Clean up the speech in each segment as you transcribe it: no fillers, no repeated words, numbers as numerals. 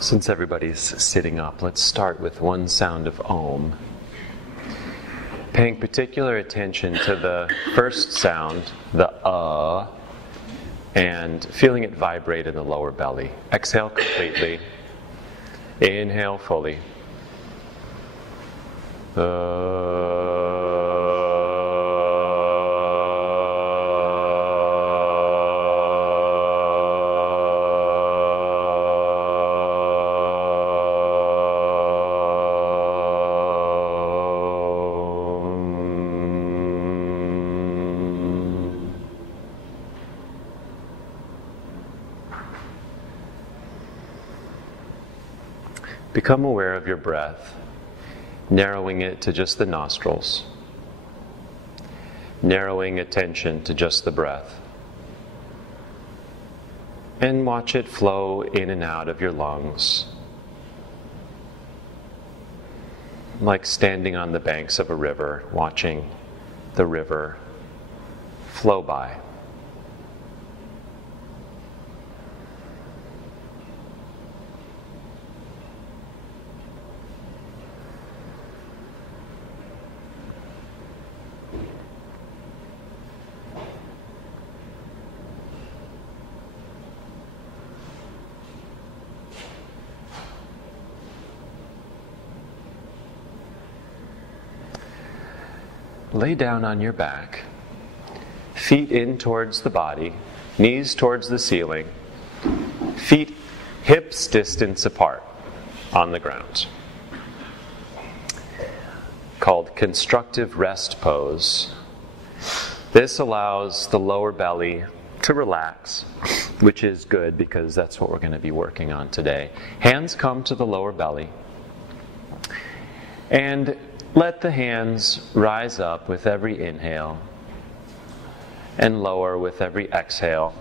Since everybody's sitting up, let's start with one sound of Om. Paying particular attention to the first sound, the and feeling it vibrate in the lower belly. Exhale completely. Inhale fully. Become aware of your breath, narrowing it to just the nostrils, narrowing attention to just the breath, and watch it flow in and out of your lungs, like standing on the banks of a river, watching the river flow by. Lay down on your back, feet in towards the body, knees towards the ceiling, feet hips distance apart on the ground. Called constructive rest pose. This allows the lower belly to relax, which is good because that's what we're going to be working on today. Hands come to the lower belly, and let the hands rise up with every inhale and lower with every exhale.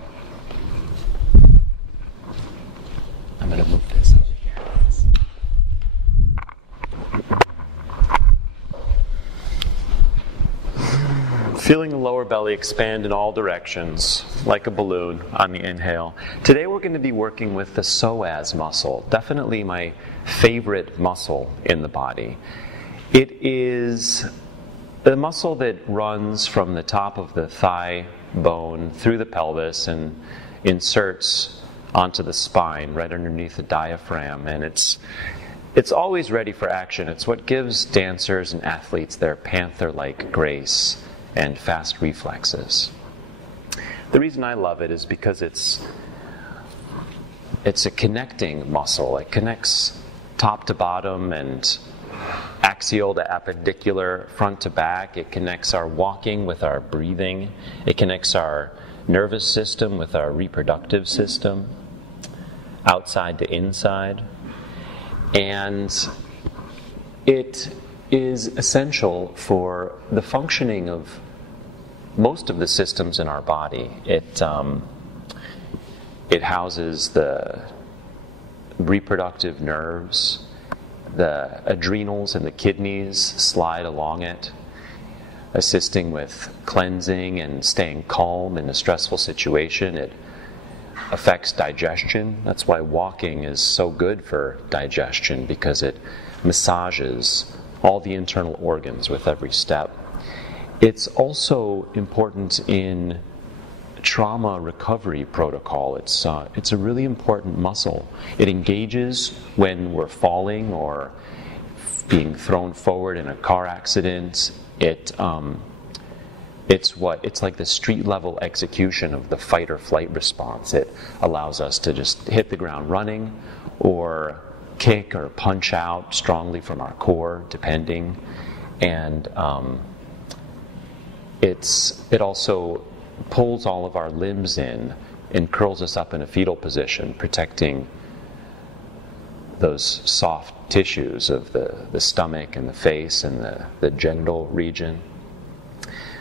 I'm going to move this over here. Feeling the lower belly expand in all directions, like a balloon on the inhale. Today we're going to be working with the psoas muscle, definitely my favorite muscle in the body. It is the muscle that runs from the top of the thigh bone through the pelvis and inserts onto the spine right underneath the diaphragm, and it's always ready for action. It's what gives dancers and athletes their panther-like grace and fast reflexes. The reason I love it is because it's a connecting muscle. It connects top to bottom and axial to appendicular, front to back. It connects our walking with our breathing. It connects our nervous system with our reproductive system, outside to inside. And it is essential for the functioning of most of the systems in our body. It houses the reproductive nerves. The adrenals and the kidneys slide along it, assisting with cleansing and staying calm in a stressful situation. It affects digestion. That's why walking is so good for digestion, because it massages all the internal organs with every step. It's also important in trauma recovery protocol. It's a really important muscle. It engages when we're falling or being thrown forward in a car accident. It's like the street level execution of the fight or flight response. It allows us to just hit the ground running, or kick or punch out strongly from our core, depending. And it also pulls all of our limbs in and curls us up in a fetal position, protecting those soft tissues of the stomach and the face and the genital region.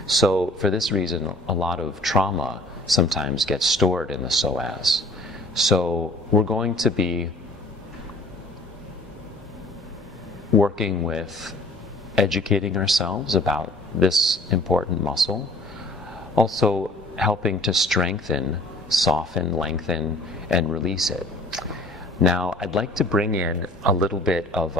So for this reason, a lot of trauma sometimes gets stored in the psoas. So we're going to be working with educating ourselves about this important muscle, also helping to strengthen, soften, lengthen, and release it. Now, I'd like to bring in a little bit of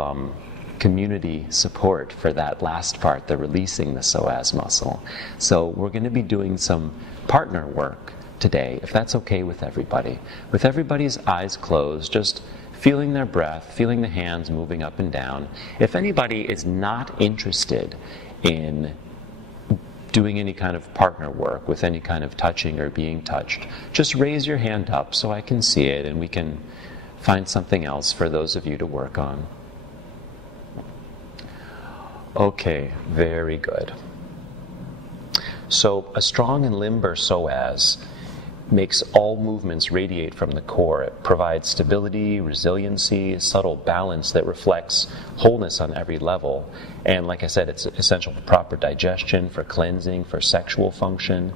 community support for that last part, the releasing the psoas muscle. So we're going to be doing some partner work today, if that's okay with everybody. With everybody's eyes closed, just feeling their breath, feeling the hands moving up and down. If anybody is not interested in doing any kind of partner work with any kind of touching or being touched, just raise your hand up so I can see it and we can find something else for those of you to work on. Okay, very good. So a strong and limber psoas makes all movements radiate from the core. It provides stability, resiliency, subtle balance that reflects wholeness on every level. And like I said, it's essential for proper digestion, for cleansing, for sexual function.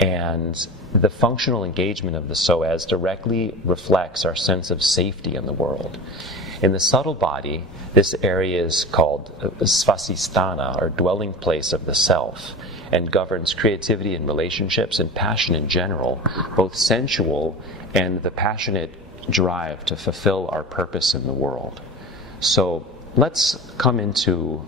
And the functional engagement of the psoas directly reflects our sense of safety in the world. In the subtle body, this area is called svasisthana, or dwelling place of the self, and governs creativity in relationships and passion in general, both sensual and the passionate drive to fulfill our purpose in the world. So let's come into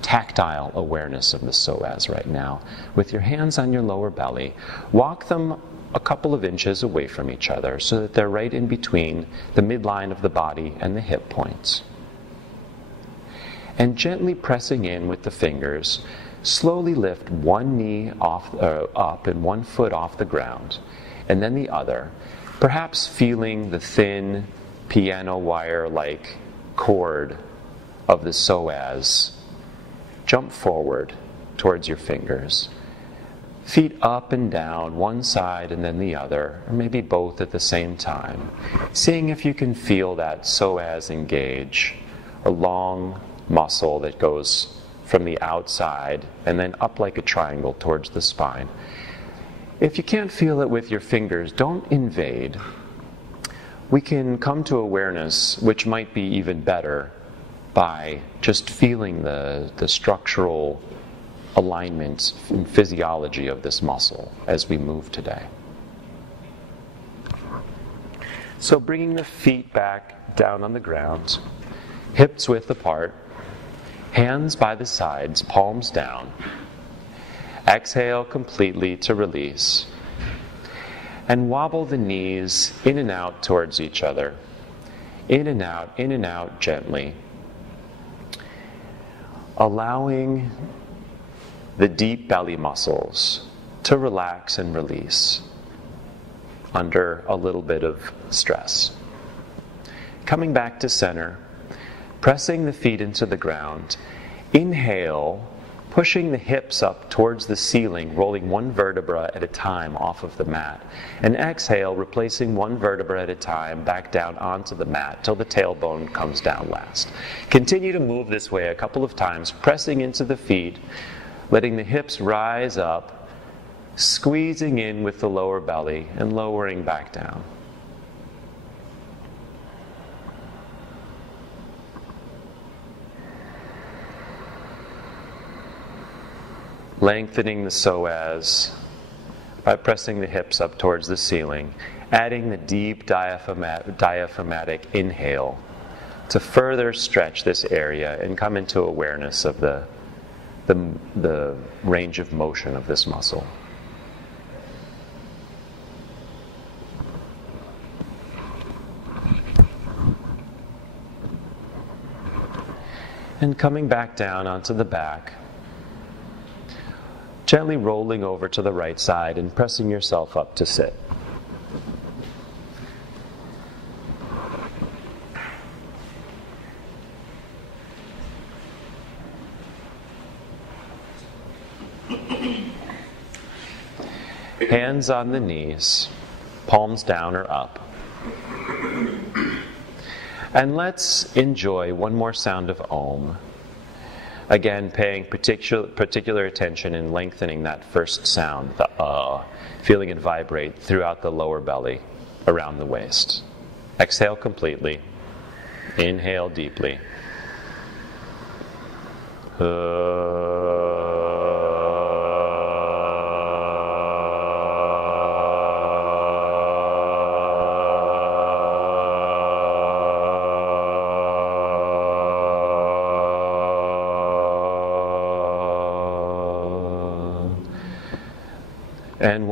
tactile awareness of the psoas right now. With your hands on your lower belly, walk them a couple of inches away from each other so that they're right in between the midline of the body and the hip points. And gently pressing in with the fingers, slowly lift one knee up and one foot off the ground, and then the other, perhaps feeling the thin piano wire-like cord of the psoas jump forward towards your fingers. Feet up and down, one side and then the other, or maybe both at the same time. Seeing if you can feel that psoas engage, a long muscle that goes from the outside and then up like a triangle towards the spine. If you can't feel it with your fingers, don't invade. We can come to awareness, which might be even better, by just feeling the structural alignment and physiology of this muscle as we move today. So bringing the feet back down on the ground, hips width apart, hands by the sides, palms down. Exhale completely to release. And wobble the knees in and out towards each other. In and out gently. Allowing the deep belly muscles to relax and release under a little bit of stress. Coming back to center, pressing the feet into the ground. Inhale, pushing the hips up towards the ceiling, rolling one vertebra at a time off of the mat. And exhale, replacing one vertebra at a time back down onto the mat till the tailbone comes down last. Continue to move this way a couple of times, pressing into the feet, letting the hips rise up, squeezing in with the lower belly and lowering back down. Lengthening the psoas by pressing the hips up towards the ceiling, adding the deep diaphragmatic inhale to further stretch this area and come into awareness of the range of motion of this muscle. And coming back down onto the back, gently rolling over to the right side and pressing yourself up to sit. Hands on the knees, palms down or up. And let's enjoy one more sound of Om. Again, paying particular attention in lengthening that first sound, the feeling it vibrate throughout the lower belly, around the waist. Exhale completely. Inhale deeply.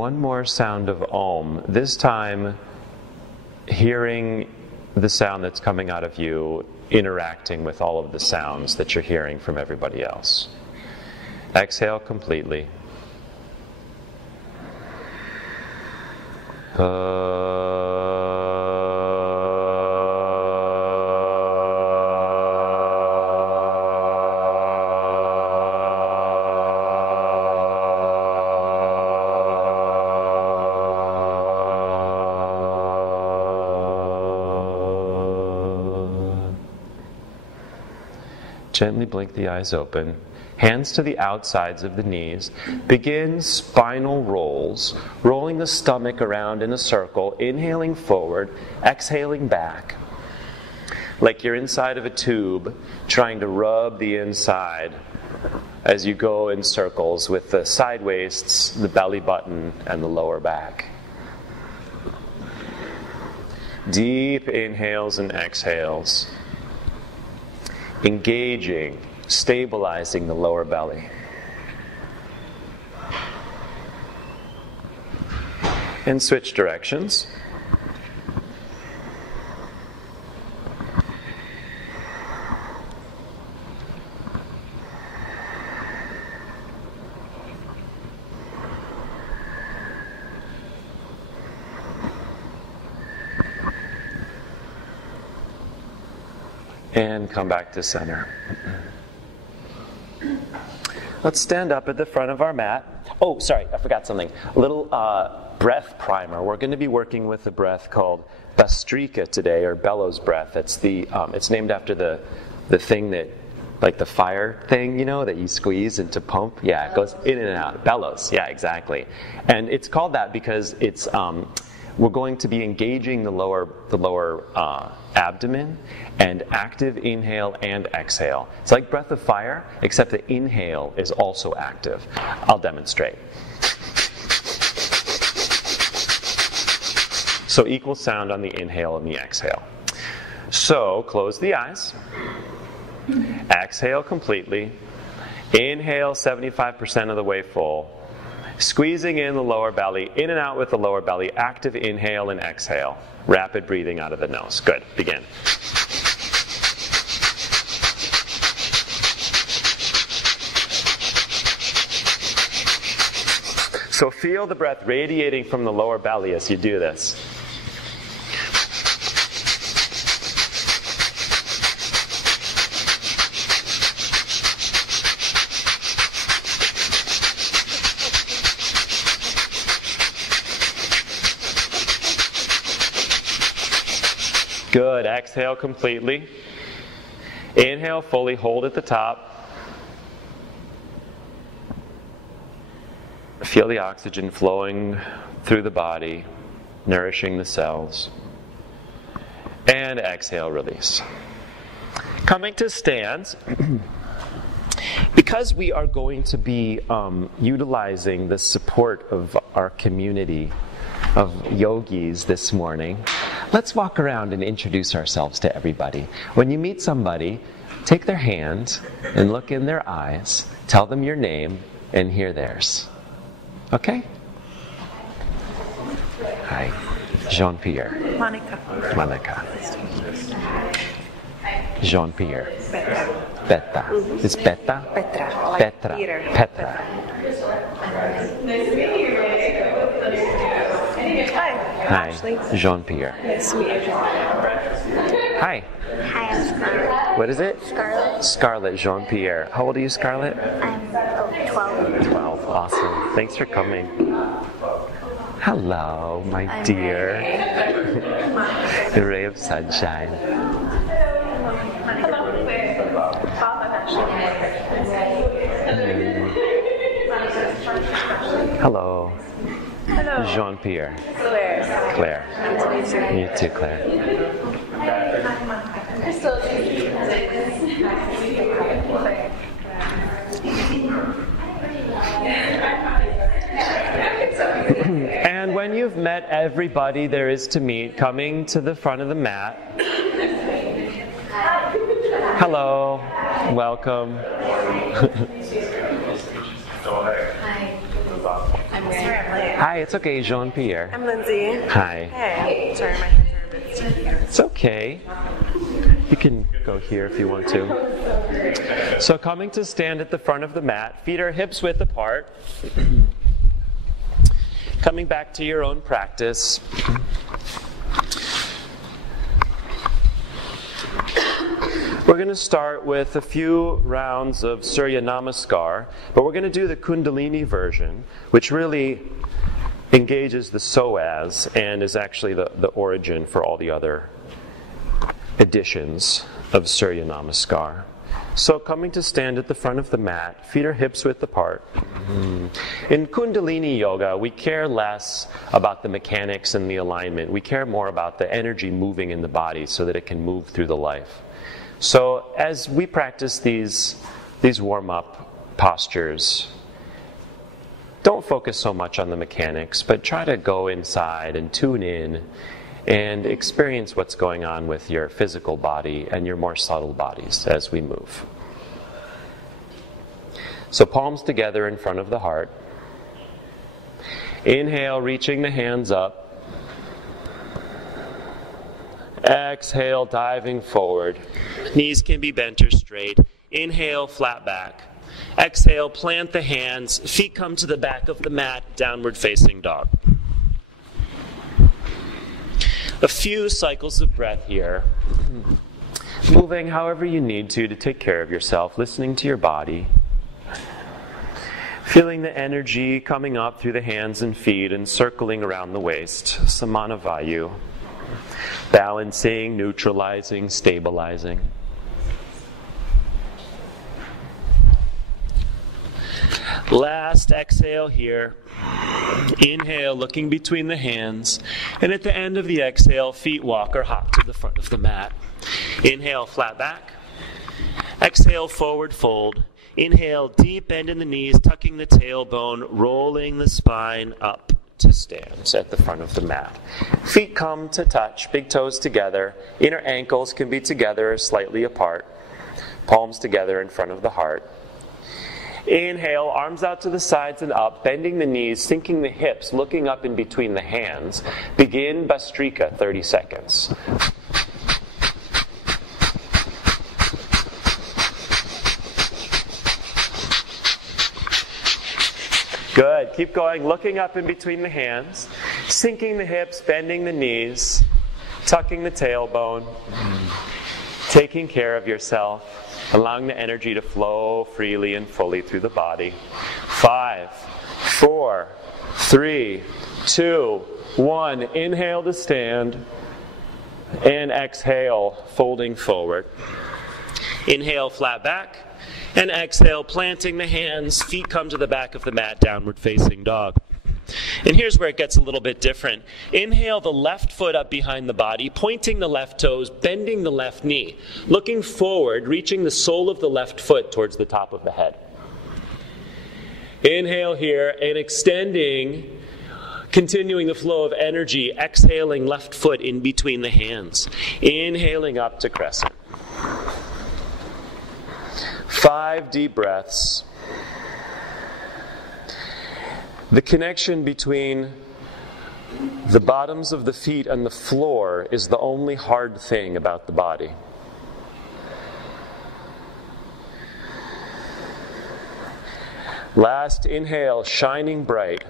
one more sound of Om. This time, hearing the sound that's coming out of you, interacting with all of the sounds that you're hearing from everybody else. Exhale completely. Gently blink the eyes open. Hands to the outsides of the knees. Begin spinal rolls, rolling the stomach around in a circle, inhaling forward, exhaling back. Like you're inside of a tube, trying to rub the inside as you go in circles with the side waists, the belly button, and the lower back. Deep inhales and exhales. Engaging, stabilizing the lower belly. And switch directions. And come back to center. Let's stand up at the front of our mat. Oh, sorry, I forgot something. A little breath primer. We're going to be working with a breath called Bastrika today, or bellows breath. It's named after the thing that, like the fire thing, you know, that you squeeze and to pump. Yeah, it goes in and out. Bellows. Yeah, exactly. And it's called that because it's we're going to be engaging the lower abdomen, and active inhale and exhale. It's like breath of fire, except the inhale is also active. I'll demonstrate. So equal sound on the inhale and the exhale. So close the eyes. Exhale completely. Inhale 75% of the way full. Squeezing in the lower belly, in and out with the lower belly. Active inhale and exhale. Rapid breathing out of the nose. Good. Begin. So feel the breath radiating from the lower belly as you do this. Good. Exhale completely. Inhale fully. Hold at the top. Feel the oxygen flowing through the body, nourishing the cells. And exhale, release. Coming to stands. Because we are going to be utilizing the support of our community of yogis this morning, let's walk around and introduce ourselves to everybody. When you meet somebody, take their hand and look in their eyes, tell them your name, and hear theirs. Okay? Hi. Jean-Pierre. Monica. Jean-Pierre. Betta. It's Betta? Petra. Petra. Petra. Hi. Ashley. Jean-Pierre. Nice to meet you, Jean-Pierre. Hi. Hi, I'm Scarlett. What is it? Scarlett. Scarlett Jean-Pierre. How old are you, Scarlett? I'm 12. 12. Awesome. Thanks for coming. Hello, my dear. The ray of sunshine. Hello. Hello. Jean-Pierre. Claire. Claire. Nice to meet you. You too, Claire. And when you've met everybody there is to meet, coming to the front of the mat. Hello. Welcome. Hi. I'm Mary. Hi, it's okay, Jean-Pierre. I'm Lindsay. Hi. Hey. Sorry, my hands are a bit sticky. It's okay. You can go here if you want to. So coming to stand at the front of the mat, feet are hips width apart. Coming back to your own practice. We're going to start with a few rounds of Surya Namaskar, but we're going to do the Kundalini version, which really engages the psoas and is actually the origin for all the other editions of Surya Namaskar. So coming to stand at the front of the mat, feet are hips width apart. In Kundalini Yoga, we care less about the mechanics and the alignment. We care more about the energy moving in the body so that it can move through the life. So as we practice these warm-up postures, don't focus so much on the mechanics, but try to go inside and tune in and experience what's going on with your physical body and your more subtle bodies as we move. So palms together in front of the heart. Inhale, reaching the hands up. Exhale, diving forward. Knees can be bent or straight. Inhale, flat back. Exhale, plant the hands. Feet come to the back of the mat, downward facing dog. A few cycles of breath here. Moving however you need to take care of yourself, listening to your body. Feeling the energy coming up through the hands and feet and circling around the waist. Samana Vayu. Balancing, neutralizing, stabilizing. Last exhale here. Inhale, looking between the hands. And at the end of the exhale, feet walk or hop to the front of the mat. Inhale, flat back. Exhale, forward fold. Inhale, deep bend in the knees, tucking the tailbone, rolling the spine up to stand at the front of the mat. Feet come to touch, big toes together. Inner ankles can be together or slightly apart. Palms together in front of the heart. Inhale, arms out to the sides and up, bending the knees, sinking the hips, looking up in between the hands. Begin Bhastrika, 30 seconds. Good. Keep going, looking up in between the hands, sinking the hips, bending the knees, tucking the tailbone, taking care of yourself. Allowing the energy to flow freely and fully through the body. 5, 4, 3, 2, 1. Inhale to stand. And exhale, folding forward. Inhale, flat back. And exhale, planting the hands. Feet come to the back of the mat, downward facing dog. And here's where it gets a little bit different. Inhale the left foot up behind the body, pointing the left toes, bending the left knee, looking forward, reaching the sole of the left foot towards the top of the head. Inhale here and extending, continuing the flow of energy, exhaling left foot in between the hands. Inhaling up to crescent. 5 deep breaths. The connection between the bottoms of the feet and the floor is the only hard thing about the body. Last inhale, shining bright.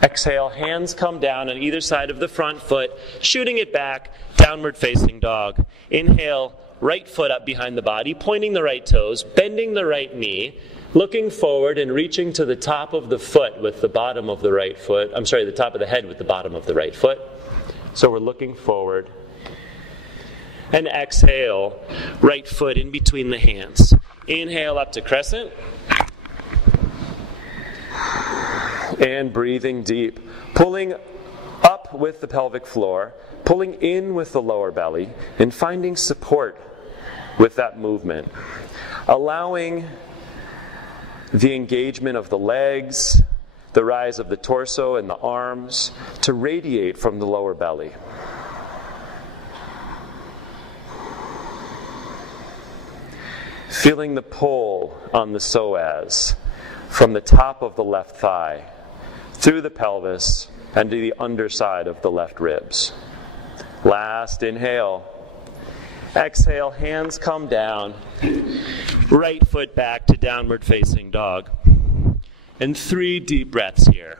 Exhale, hands come down on either side of the front foot, shooting it back, downward facing dog. Inhale, right foot up behind the body, pointing the right toes, bending the right knee, looking forward and reaching to the top of the foot with the bottom of the right foot. The top of the head with the bottom of the right foot. So we're looking forward. And exhale, right foot in between the hands. Inhale up to crescent. And breathing deep. Pulling up with the pelvic floor. Pulling in with the lower belly. And finding support with that movement. Allowing the engagement of the legs, the rise of the torso and the arms to radiate from the lower belly. Feeling the pull on the psoas from the top of the left thigh through the pelvis and to the underside of the left ribs. Last inhale. Exhale, hands come down. Right foot back to downward facing dog. And 3 deep breaths here.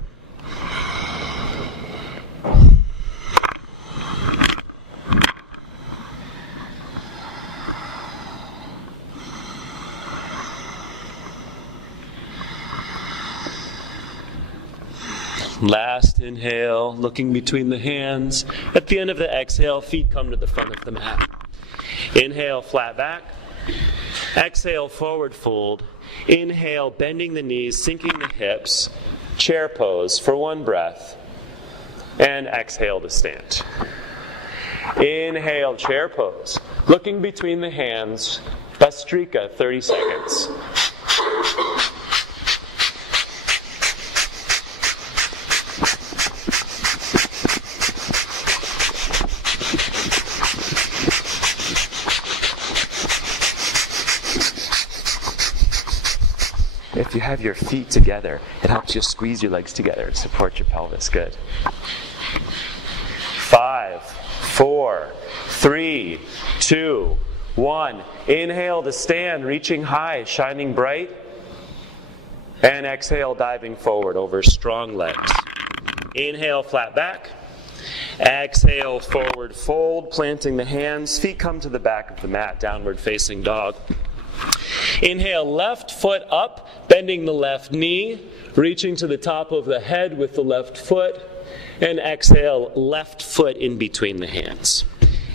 Last inhale, looking between the hands. At the end of the exhale, feet come to the front of the mat. Inhale, flat back. Exhale, forward fold. Inhale, bending the knees, sinking the hips. Chair pose for 1 breath. And exhale to stand. Inhale, chair pose. Looking between the hands. Bastrika, 30 seconds. If you have your feet together, it helps you squeeze your legs together to support your pelvis. Good. 5, 4, 3, 2, 1. Inhale to stand, reaching high, shining bright. And exhale, diving forward over strong legs. Inhale, flat back. Exhale, forward fold, planting the hands. Feet come to the back of the mat, downward facing dog. Inhale, left foot up, bending the left knee, reaching to the top of the head with the left foot, and exhale, left foot in between the hands.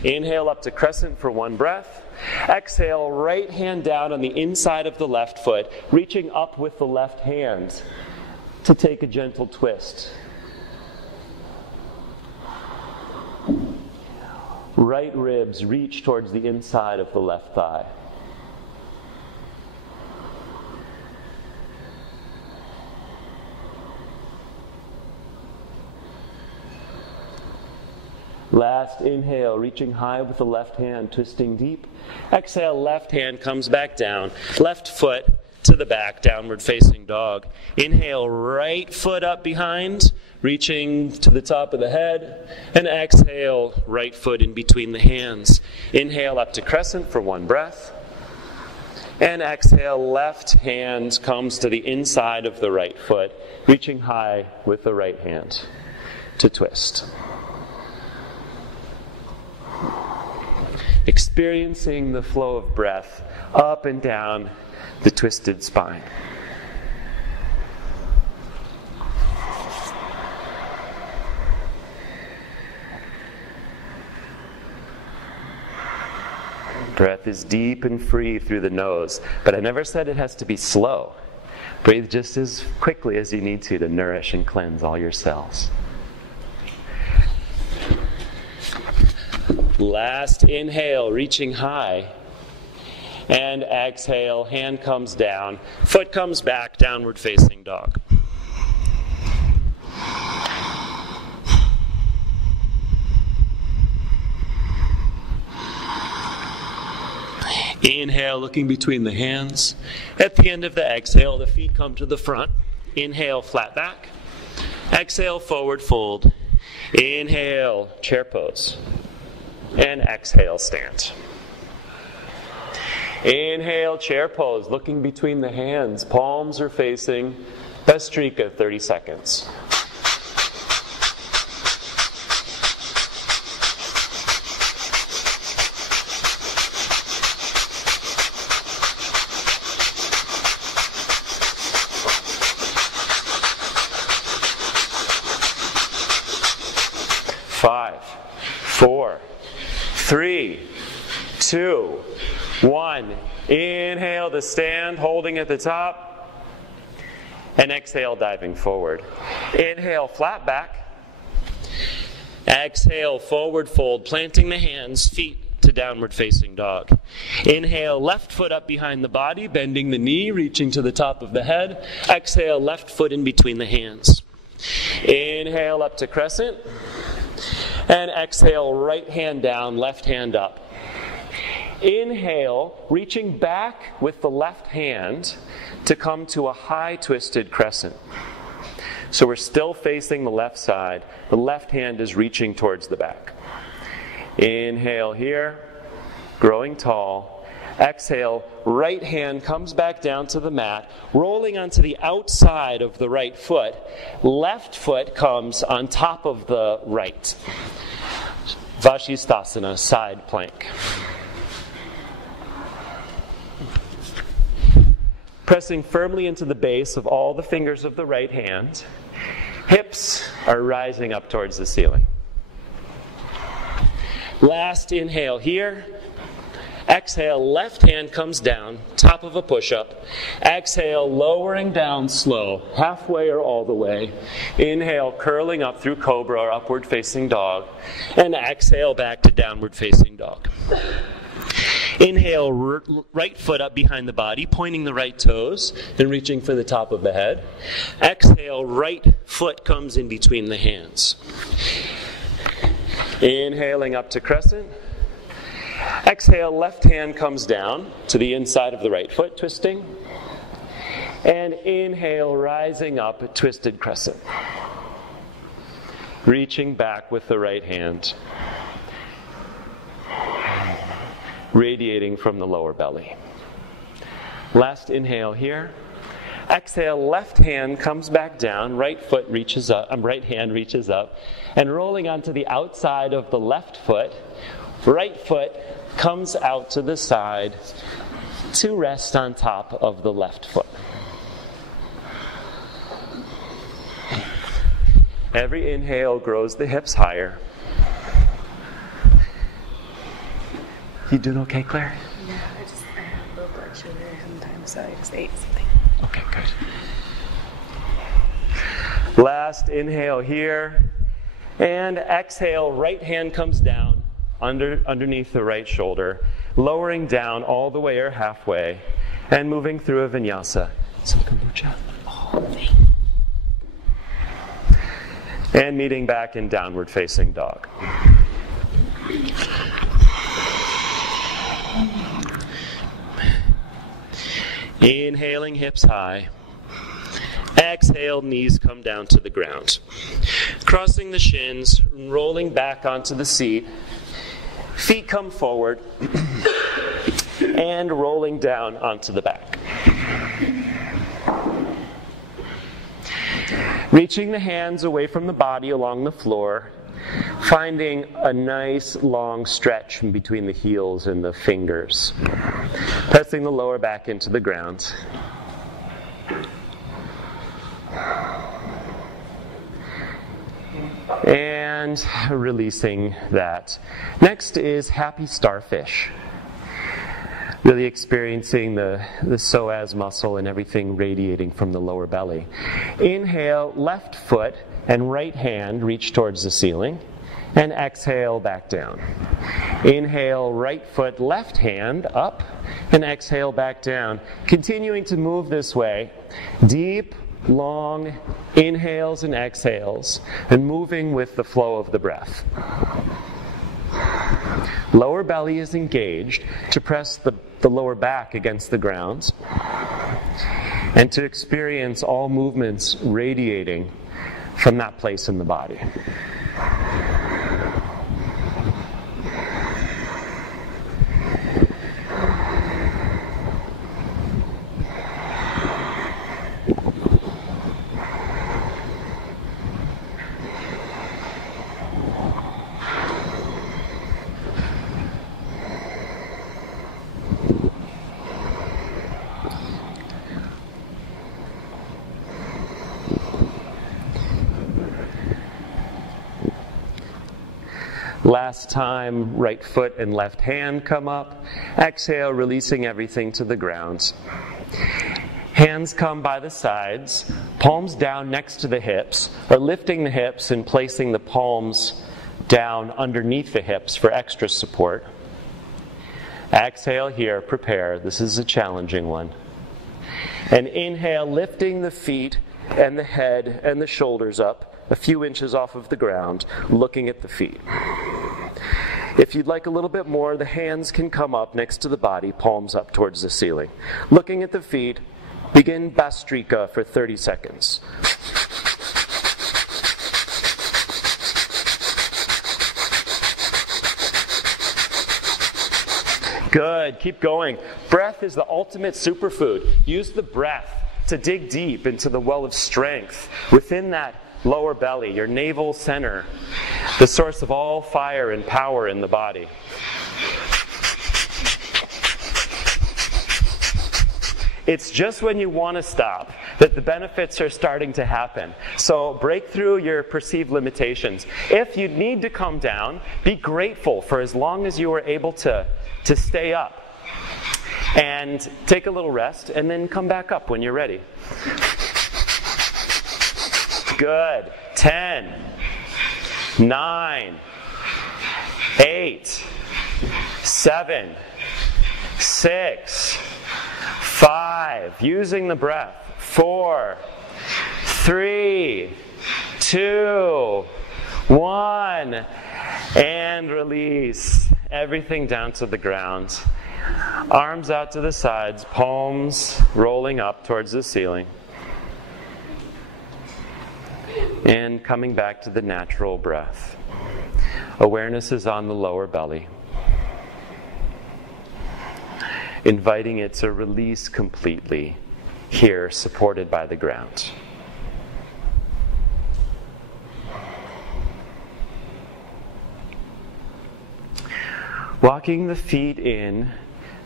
Inhale up to crescent for 1 breath. Exhale, right hand down on the inside of the left foot, reaching up with the left hand to take a gentle twist. Right ribs reach towards the inside of the left thigh. Last inhale, reaching high with the left hand, twisting deep. Exhale, left hand comes back down. Left foot to the back, downward facing dog. Inhale, right foot up behind, reaching to the top of the head. And exhale, right foot in between the hands. Inhale up to crescent for 1 breath. And exhale, left hand comes to the inside of the right foot, reaching high with the right hand to twist. Experiencing the flow of breath up and down the twisted spine. Breath is deep and free through the nose, but I never said it has to be slow. Breathe just as quickly as you need to nourish and cleanse all your cells. Last inhale, reaching high. And exhale, hand comes down, foot comes back, downward facing dog. Inhale, looking between the hands. At the end of the exhale, the feet come to the front. Inhale, flat back. Exhale, forward fold. Inhale, chair pose. And exhale, stand. Inhale, chair pose, looking between the hands. Palms are facing. Bastrika, 30 seconds. Five, 4, 3, 2, 1. Inhale to stand, holding at the top. And exhale, diving forward. Inhale, flat back. Exhale, forward fold, planting the hands, feet to downward facing dog. Inhale, left foot up behind the body, bending the knee, reaching to the top of the head. Exhale, left foot in between the hands. Inhale, up to crescent. And exhale, right hand down, left hand up. Inhale, reaching back with the left hand to come to a high twisted crescent. So we're still facing the left side. The left hand is reaching towards the back. Inhale here, growing tall. Exhale, right hand comes back down to the mat, rolling onto the outside of the right foot. Left foot comes on top of the right. Vashisthasana, side plank. Pressing firmly into the base of all the fingers of the right hand. Hips are rising up towards the ceiling. Last inhale here. Exhale, left hand comes down, top of a push-up. Exhale, lowering down slow, halfway or all the way. Inhale, curling up through cobra or upward facing dog. And exhale back to downward facing dog. Inhale, right foot up behind the body, pointing the right toes and reaching for the top of the head. Exhale, right foot comes in between the hands. Inhaling up to crescent. Exhale, left hand comes down to the inside of the right foot, twisting. And inhale, rising up, twisted crescent. Reaching back with the right hand. Radiating from the lower belly. Last inhale here. Exhale, left hand comes back down, right hand reaches up, and rolling onto the outside of the left foot, right foot comes out to the side to rest on top of the left foot. Every inhale grows the hips higher. You doing okay, Claire? Yeah, I have low blood sugar sometimes, so I just ate something. Okay, good. Last inhale here. And exhale, right hand comes down underneath the right shoulder, lowering down all the way or halfway, and moving through a vinyasa. Some kombucha. Oh, thanks. And meeting back in downward facing dog. Inhaling, hips high. Exhale, knees come down to the ground. Crossing the shins, rolling back onto the seat. Feet come forward. And rolling down onto the back. Reaching the hands away from the body along the floor. Finding a nice long stretch in between the heels and the fingers. Pressing the lower back into the ground. And releasing that. Next is happy starfish. Really experiencing the psoas muscle and everything radiating from the lower belly. Inhale, left foot and right hand reach towards the ceiling. And exhale, back down. Inhale, right foot, left hand up. And exhale, back down. Continuing to move this way. Deep, long inhales and exhales. And moving with the flow of the breath. Lower belly is engaged to press the lower back against the ground. And to experience all movements radiating from that place in the body. Last time, right foot and left hand come up. Exhale, releasing everything to the ground. Hands come by the sides, palms down next to the hips, or lifting the hips and placing the palms down underneath the hips for extra support. Exhale here, prepare. This is a challenging one. And inhale, lifting the feet and the head and the shoulders up a few inches off of the ground, looking at the feet. If you'd like a little bit more, the hands can come up next to the body, palms up towards the ceiling. Looking at the feet, begin Bastrika for 30 seconds. Good. Keep going. Breath is the ultimate superfood. Use the breath to dig deep into the well of strength within that lower belly, your navel center, the source of all fire and power in the body. It's just when you want to stop that the benefits are starting to happen. So break through your perceived limitations. If you need to come down, be grateful for as long as you were able to stay up. And take a little rest, and then come back up when you're ready. Good. 10, 9, 8, 7, 6, 5. Using the breath. 4, 3, 2, 1. And release. Everything down to the ground. Arms out to the sides, palms rolling up towards the ceiling. And coming back to the natural breath. Awareness is on the lower belly. Inviting it to release completely, here supported by the ground. Walking the feet in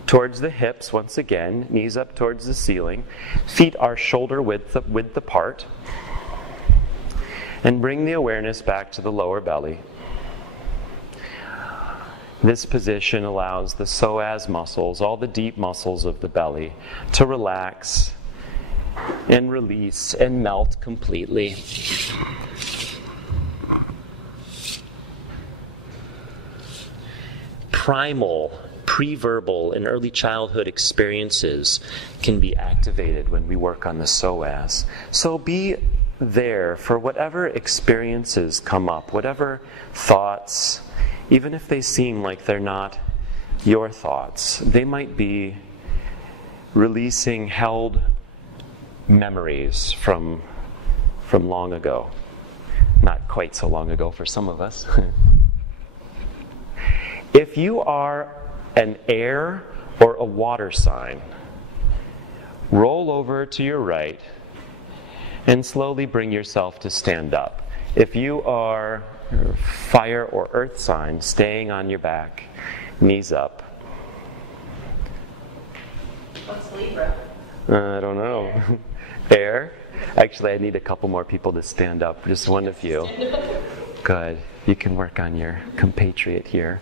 towards the hips once again, knees up towards the ceiling. Feet are shoulder width apart. And bring the awareness back to the lower belly. This position allows the psoas muscles, all the deep muscles of the belly, to relax and release and melt completely. Primal, pre-verbal, and early childhood experiences can be activated when we work on the psoas. So be there for whatever experiences come up, whatever thoughts, even if they seem like they're not your thoughts. They might be releasing held memories from long ago. Not quite so long ago for some of us. If you are an air or a water sign, roll over to your right and slowly bring yourself to stand up. If you are fire or earth sign, staying on your back, knees up. What's Libra? I don't know. Air? Actually, I need a couple more people to stand up. Just one of you. Good. You can work on your compatriot here.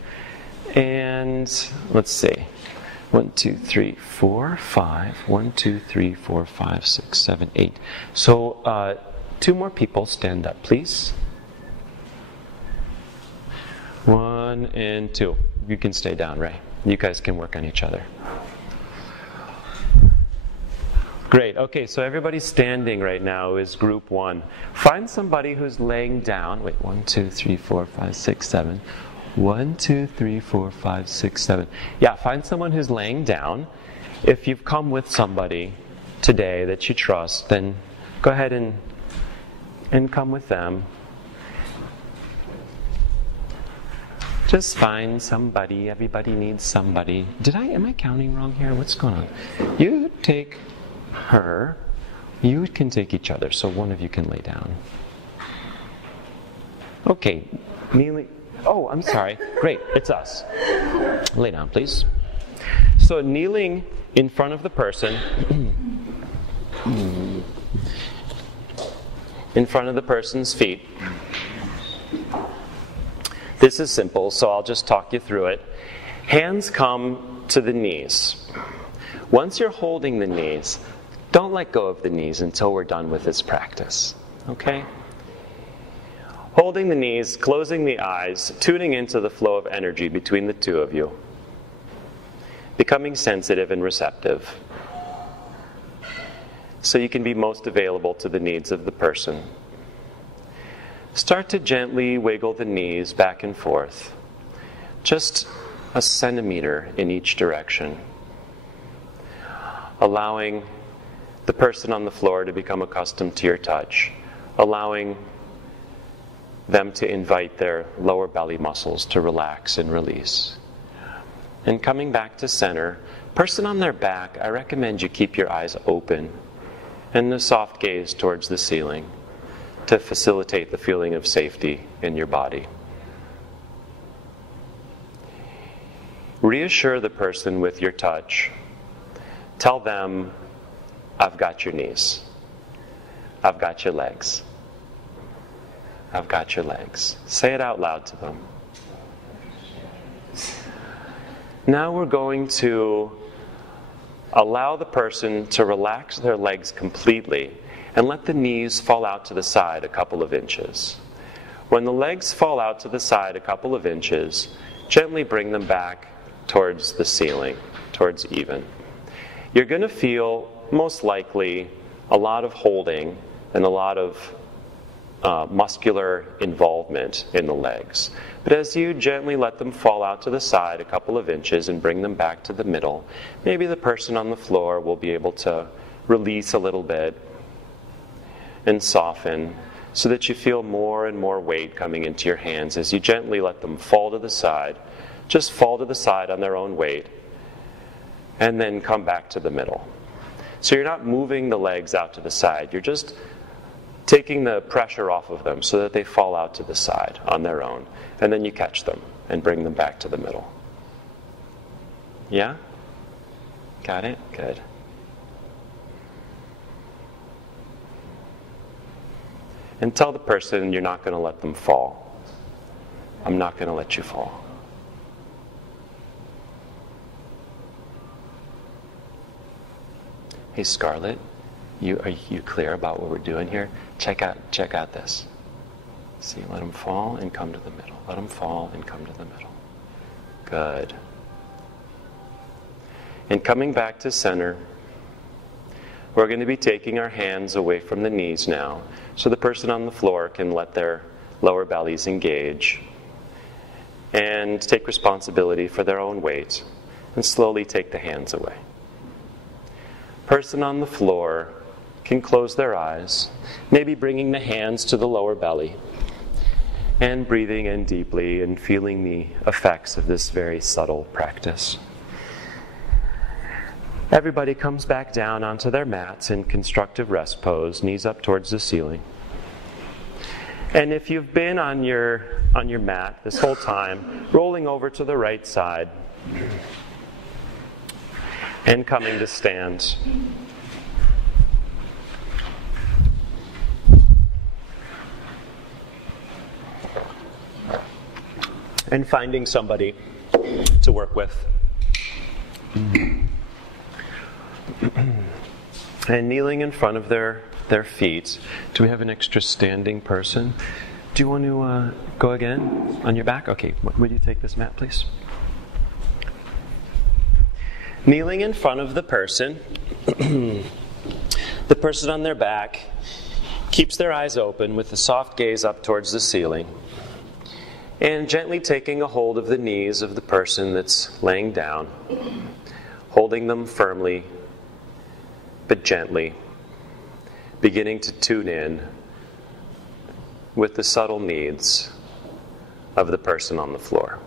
And let's see. 1, 2, 3, 4, 5. 1, 2, 3, 4, 5, 6, 7, 8. So 2 more people stand up, please. 1 and 2. You can stay down, Ray. You guys can work on each other. Great. Okay, so everybody standing right now is group 1. Find somebody who's laying down. Wait, 1, 2, 3, 4, 5, 6, 7. 1, 2, 3, 4, 5, 6, 7. Yeah, find someone who's laying down. If you've come with somebody today that you trust, then go ahead and come with them. Just find somebody. Everybody needs somebody. Am I counting wrong here? What's going on? You take her. You can take each other, so one of you can lay down. Okay, kneeling. Oh, I'm sorry. Great, it's us. Lay down, please. So kneeling in front of the person, in front of the person's feet. This is simple, so I'll just talk you through it. Hands come to the knees. Once you're holding the knees, don't let go of the knees until we're done with this practice. Okay? Holding the knees, closing the eyes, tuning into the flow of energy between the two of you. Becoming sensitive and receptive, so you can be most available to the needs of the person. Start to gently wiggle the knees back and forth, just a centimeter in each direction, allowing the person on the floor to become accustomed to your touch, allowing them to invite their lower belly muscles to relax and release. And coming back to center, person on their back, I recommend you keep your eyes open and a soft gaze towards the ceiling to facilitate the feeling of safety in your body. Reassure the person with your touch. Tell them, I've got your knees. I've got your legs. I've got your legs. Say it out loud to them. Now we're going to allow the person to relax their legs completely and let the knees fall out to the side a couple of inches. When the legs fall out to the side a couple of inches, gently bring them back towards the ceiling, towards even. You're going to feel, most likely, a lot of holding and a lot of muscular involvement in the legs. But as you gently let them fall out to the side a couple of inches and bring them back to the middle, maybe the person on the floor will be able to release a little bit and soften so that you feel more and more weight coming into your hands as you gently let them fall to the side. Just fall to the side on their own weight and then come back to the middle. So you're not moving the legs out to the side. You're just taking the pressure off of them so that they fall out to the side on their own. And then you catch them and bring them back to the middle. Yeah? Got it? Good. And tell the person you're not going to let them fall. I'm not going to let you fall. Hey, Scarlett, are you clear about what we're doing here? Check out this. See, let them fall and come to the middle. Let them fall and come to the middle. Good. And coming back to center, we're going to be taking our hands away from the knees now, so the person on the floor can let their lower bellies engage and take responsibility for their own weight, and slowly take the hands away. Person on the floor can close their eyes, maybe bringing the hands to the lower belly, and breathing in deeply and feeling the effects of this very subtle practice. Everybody comes back down onto their mats in constructive rest pose, knees up towards the ceiling. And if you've been on your mat this whole time, rolling over to the right side and coming to stand. And finding somebody to work with. And kneeling in front of their feet. Do we have an extra standing person? Do you want to go again on your back? Okay, would you take this mat, please? Kneeling in front of the person on their back keeps their eyes open with a soft gaze up towards the ceiling, and gently taking a hold of the knees of the person that's laying down, holding them firmly but gently, beginning to tune in with the subtle needs of the person on the floor.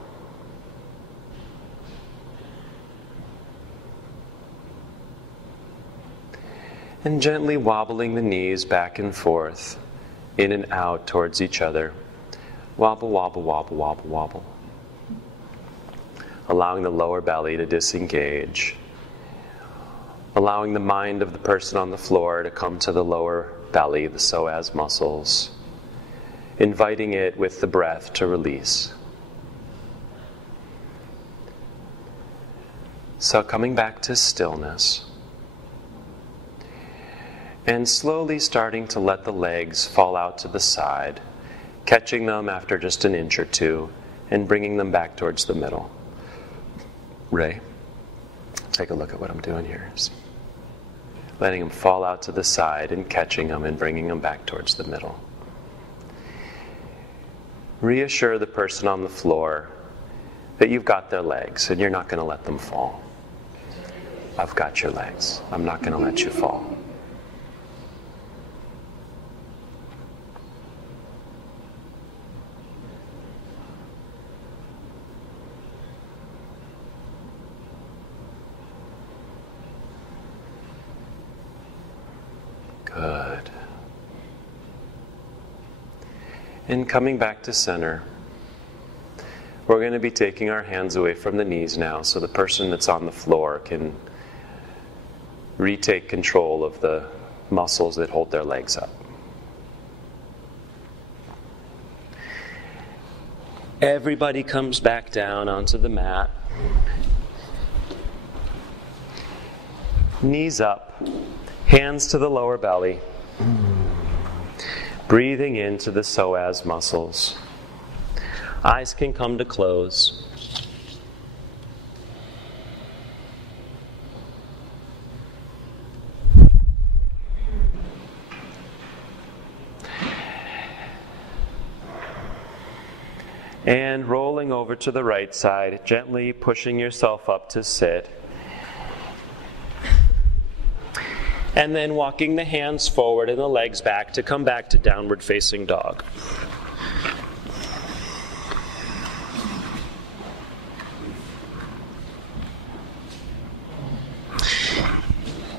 And gently wobbling the knees back and forth, in and out towards each other. Wobble, wobble, wobble, wobble, wobble. Allowing the lower belly to disengage. Allowing the mind of the person on the floor to come to the lower belly, the psoas muscles. Inviting it with the breath to release. So coming back to stillness. And slowly starting to let the legs fall out to the side, catching them after just an inch or two, and bringing them back towards the middle. Ray, take a look at what I'm doing here. Letting them fall out to the side and catching them and bringing them back towards the middle. Reassure the person on the floor that you've got their legs and you're not going to let them fall. I've got your legs. I'm not going to let you fall. And coming back to center. We're going to be taking our hands away from the knees now so the person that's on the floor can retake control of the muscles that hold their legs up. Everybody comes back down onto the mat. Knees up, hands to the lower belly. Breathing into the psoas muscles. Eyes can come to close. And rolling over to the right side, gently pushing yourself up to sit. And then walking the hands forward and the legs back to come back to downward facing dog.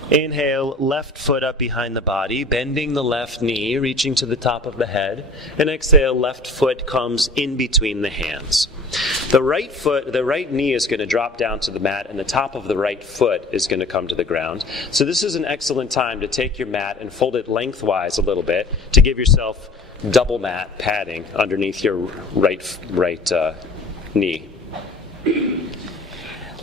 Inhale, left foot up behind the body, bending the left knee, reaching to the top of the head. And exhale, left foot comes in between the hands. The right knee is going to drop down to the mat, and the top of the right foot is going to come to the ground. So this is an excellent time to take your mat and fold it lengthwise a little bit to give yourself double mat padding underneath your right knee.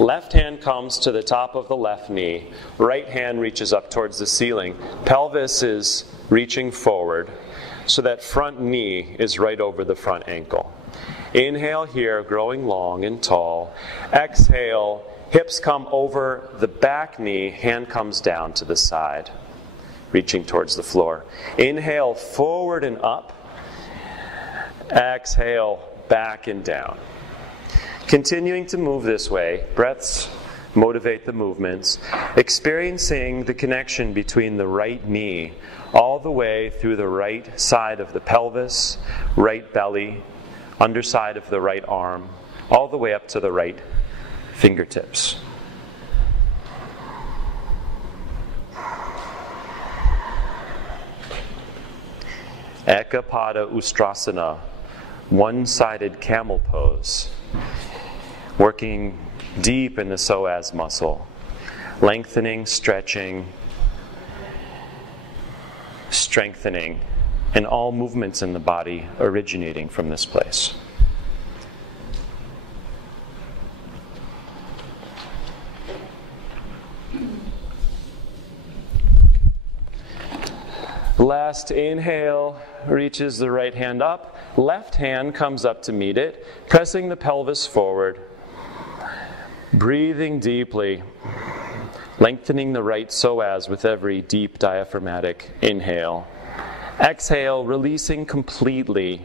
Left hand comes to the top of the left knee. Right hand reaches up towards the ceiling. Pelvis is reaching forward, so that front knee is right over the front ankle. Inhale here, growing long and tall. Exhale, hips come over the back knee, hand comes down to the side, reaching towards the floor. Inhale, forward and up. Exhale, back and down. Continuing to move this way, breaths motivate the movements, experiencing the connection between the right knee all the way through the right side of the pelvis, right belly, underside of the right arm, all the way up to the right fingertips. Ekapada Ustrasana, one-sided camel pose. Working deep in the psoas muscle, lengthening, stretching, strengthening, and all movements in the body originating from this place. Last inhale reaches the right hand up, left hand comes up to meet it, pressing the pelvis forward. Breathing deeply, lengthening the right psoas with every deep diaphragmatic inhale. Exhale, releasing completely,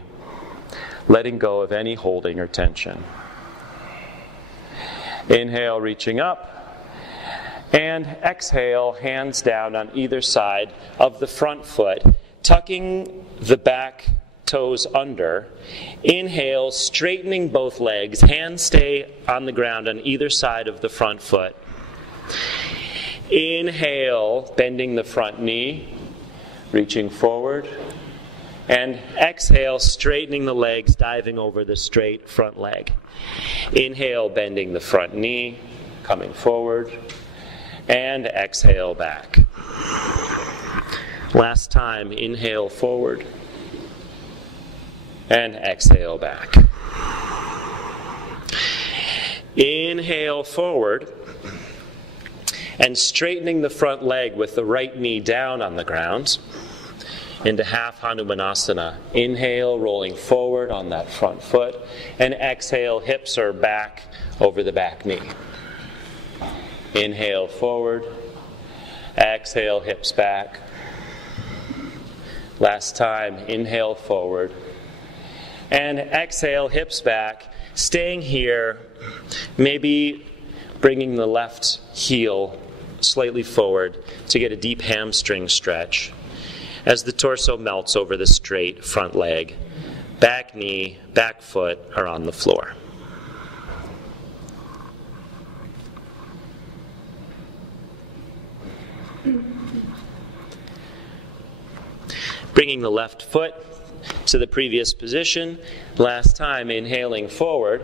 letting go of any holding or tension. Inhale, reaching up. And exhale, hands down on either side of the front foot, tucking the back toes under. Inhale, straightening both legs. Hands stay on the ground on either side of the front foot. Inhale, bending the front knee, reaching forward. And exhale, straightening the legs, diving over the straight front leg. Inhale, bending the front knee, coming forward. And exhale, back. Last time, inhale forward. And exhale back. Inhale forward and straightening the front leg with the right knee down on the ground into half Hanumanasana. Inhale, rolling forward on that front foot, and exhale, hips are back over the back knee. Inhale forward, exhale, hips back. Last time, inhale forward. And exhale, hips back, staying here, maybe bringing the left heel slightly forward to get a deep hamstring stretch as the torso melts over the straight front leg. Back knee, back foot are on the floor. Bringing the left foot to the previous position. Last time, inhaling forward.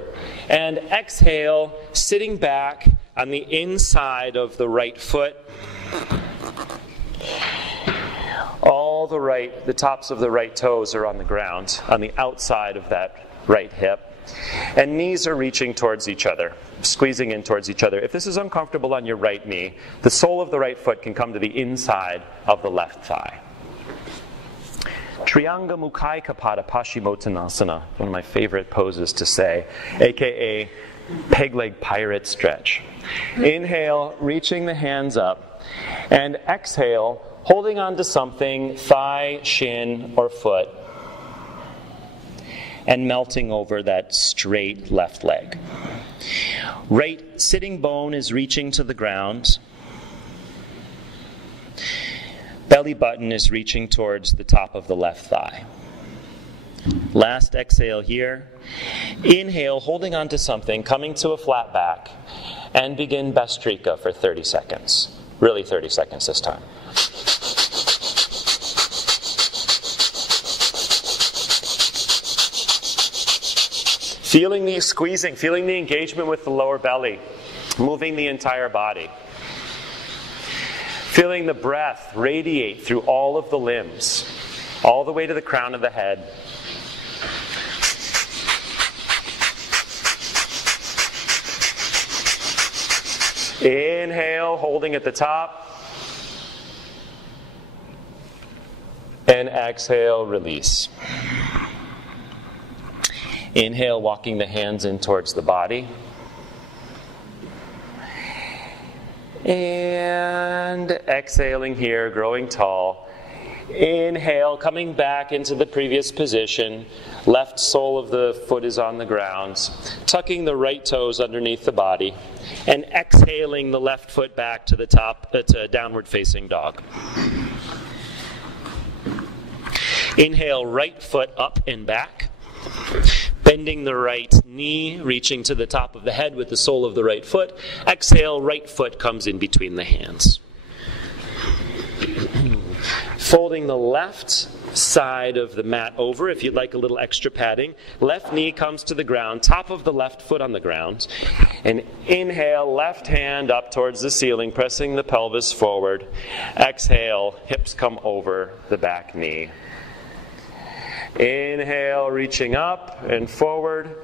And exhale, sitting back on the inside of the right foot. The tops of the right toes are on the ground, on the outside of that right hip. And knees are reaching towards each other, squeezing in towards each other. If this is uncomfortable on your right knee, the sole of the right foot can come to the inside of the left thigh. Trianga Mukha Kapada Paschimottanasana, one of my favorite poses to say, aka peg leg pirate stretch. Inhale, reaching the hands up, and exhale, holding on to something, thigh, shin, or foot, and melting over that straight left leg. Right sitting bone is reaching to the ground. Belly button is reaching towards the top of the left thigh. Last exhale here. Inhale, holding on to something, coming to a flat back, and begin Bhastrika for 30 seconds. Really 30 seconds this time. Feeling the squeezing, feeling the engagement with the lower belly, moving the entire body. Feeling the breath radiate through all of the limbs, all the way to the crown of the head. Inhale, holding at the top. And exhale, release. Inhale, walking the hands in towards the body. And exhaling here, growing tall. Inhale, coming back into the previous position. Left sole of the foot is on the ground. Tucking the right toes underneath the body. And exhaling the left foot back to the top, to downward facing dog. Inhale, right foot up and back. Bending the right knee, reaching to the top of the head with the sole of the right foot. Exhale, right foot comes in between the hands. Folding the left side of the mat over, if you'd like a little extra padding. Left knee comes to the ground, top of the left foot on the ground. And inhale, left hand up towards the ceiling, pressing the pelvis forward. Exhale, hips come over the back knee. Inhale, reaching up and forward.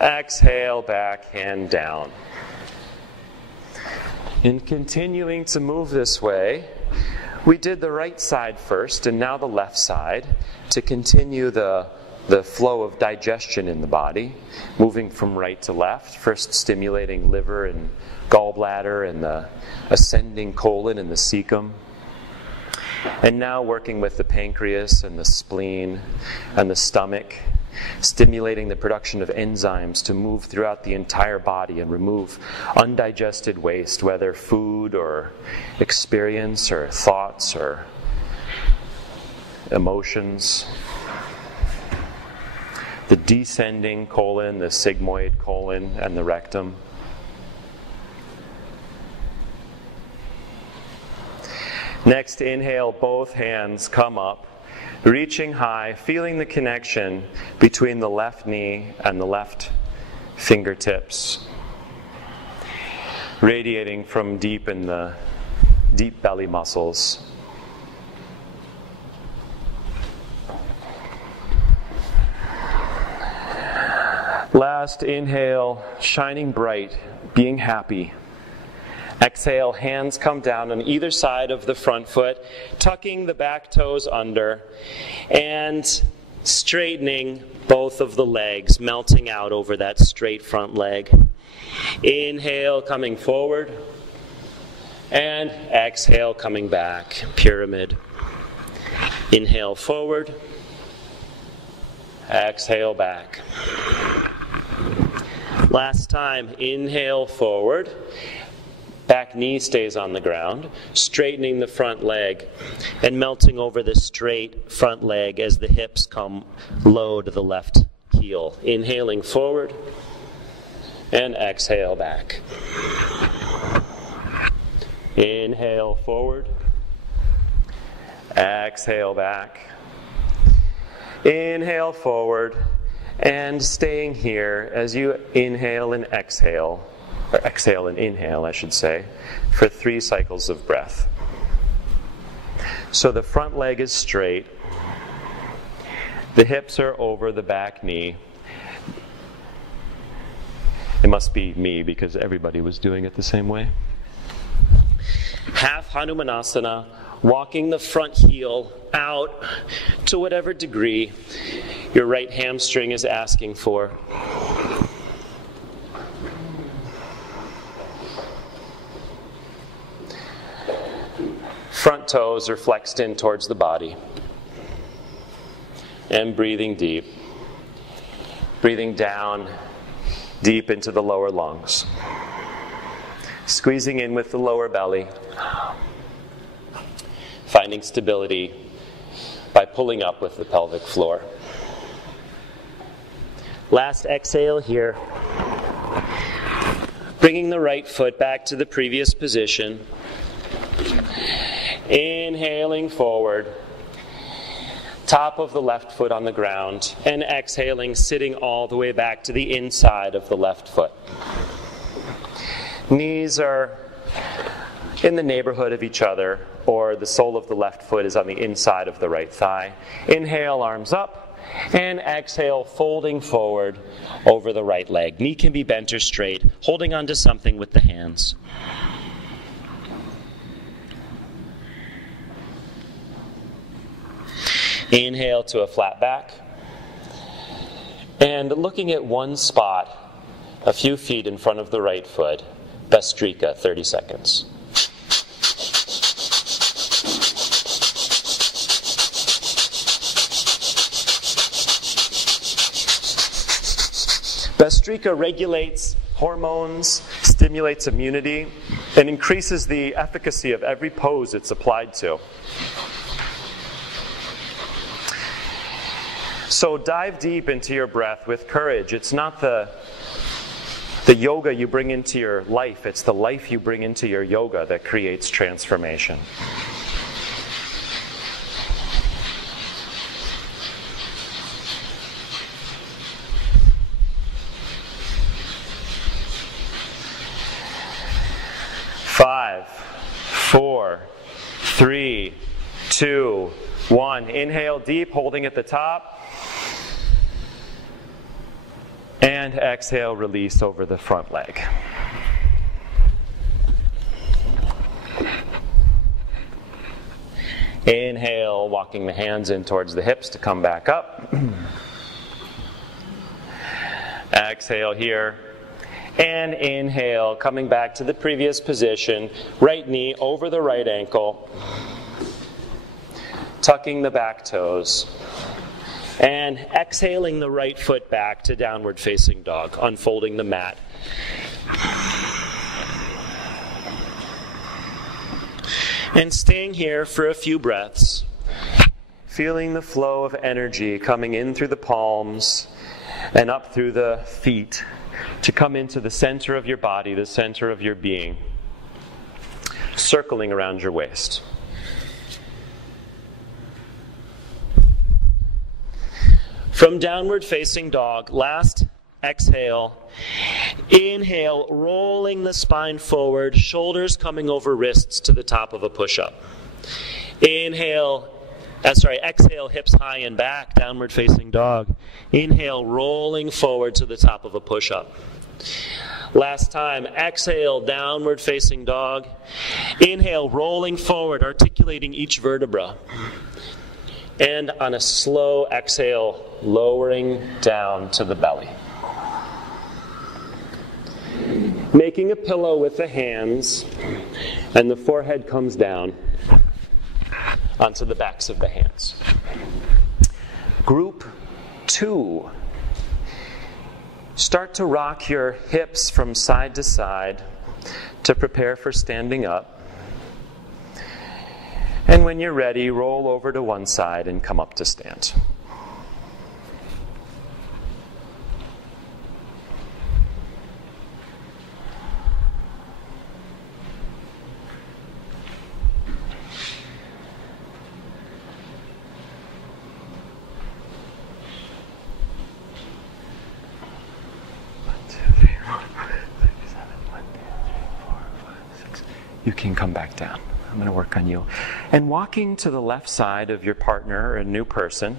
Exhale, back, hand down. In continuing to move this way, we did the right side first and now the left side to continue the flow of digestion in the body, moving from right to left, first stimulating liver and gallbladder and the ascending colon and the cecum. And now working with the pancreas and the spleen and the stomach, stimulating the production of enzymes to move throughout the entire body and remove undigested waste, whether food or experience or thoughts or emotions. The descending colon, the sigmoid colon, and the rectum. Next, inhale, both hands come up, reaching high, feeling the connection between the left knee and the left fingertips, radiating from deep in the deep belly muscles. Last, inhale, shining bright, being happy. Exhale, hands come down on either side of the front foot, tucking the back toes under, and straightening both of the legs, melting out over that straight front leg. Inhale, coming forward, and exhale, coming back, pyramid. Inhale forward, exhale back. Last time, inhale forward. Back knee stays on the ground, straightening the front leg and melting over the straight front leg as the hips come low to the left heel. Inhaling forward and exhale back. Inhale forward, exhale back. Inhale forward, and staying here as you inhale and exhale, or exhale and inhale, I should say, for 3 cycles of breath. So the front leg is straight. The hips are over the back knee. It must be me because everybody was doing it the same way. Half Hanumanasana, walking the front heel out to whatever degree your right hamstring is asking for. Front toes are flexed in towards the body. And breathing deep. Breathing down deep into the lower lungs. Squeezing in with the lower belly. Finding stability by pulling up with the pelvic floor. Last exhale here. Bringing the right foot back to the previous position. Inhaling forward. Top of the left foot on the ground. And exhaling, sitting all the way back to the inside of the left foot. Knees are in the neighborhood of each other, or the sole of the left foot is on the inside of the right thigh. Inhale, arms up, and exhale, folding forward over the right leg. Knee can be bent or straight, holding onto something with the hands. Inhale to a flat back. And looking at one spot, a few feet in front of the right foot, Bhastrika, 30 seconds. Bhastrika regulates hormones, stimulates immunity, and increases the efficacy of every pose it's applied to. So dive deep into your breath with courage. It's not the yoga you bring into your life, it's the life you bring into your yoga that creates transformation. Five, 4, 3, 2, 1. Inhale deep, holding at the top. And exhale, release over the front leg. Inhale, walking the hands in towards the hips to come back up. Exhale here. And inhale, coming back to the previous position. Right knee over the right ankle. Tucking the back toes. And exhaling the right foot back to downward facing dog, unfolding the mat. And staying here for a few breaths, feeling the flow of energy coming in through the palms and up through the feet to come into the center of your body, the center of your being, circling around your waist. From downward facing dog, last exhale. Inhale, rolling the spine forward, shoulders coming over wrists to the top of a push-up. Exhale, hips high and back, downward facing dog. Inhale, rolling forward to the top of a push-up. Last time, exhale, downward facing dog. Inhale, rolling forward, articulating each vertebra. And on a slow exhale, lowering down to the belly. Making a pillow with the hands, and the forehead comes down onto the backs of the hands. Group 2. Start to rock your hips from side to side to prepare for standing up. And when you're ready, roll over to one side and come up to stand. You can come back down. I'm going to work on you. And walking to the left side of your partner or a new person,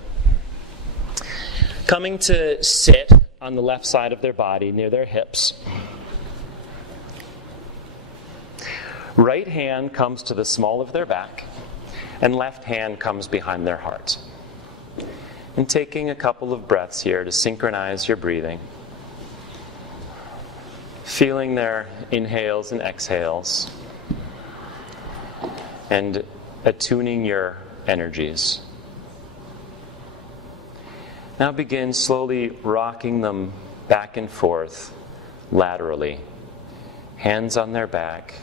coming to sit on the left side of their body near their hips. Right hand comes to the small of their back, and left hand comes behind their heart. And taking a couple of breaths here to synchronize your breathing. Feeling their inhales and exhales. And attuning your energies. Now begin slowly rocking them back and forth laterally. Hands on their back,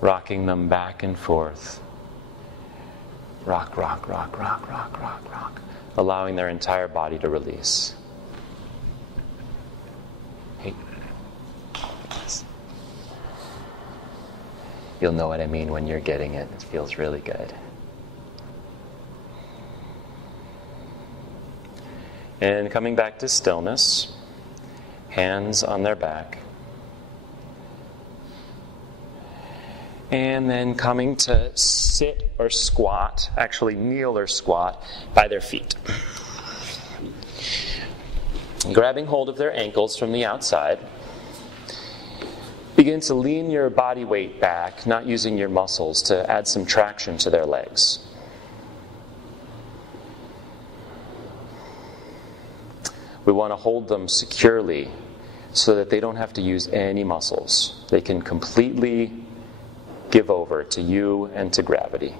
rocking them back and forth. Rock, rock, rock, rock, rock, rock, rock. Allowing their entire body to release. Hey. You'll know what I mean when you're getting it. It feels really good. And coming back to stillness, hands on their back. And then coming to sit or squat, actually kneel or squat, by their feet. Grabbing hold of their ankles from the outside. Begin to lean your body weight back, not using your muscles, to add some traction to their legs. We want to hold them securely so that they don't have to use any muscles. They can completely give over to you and to gravity.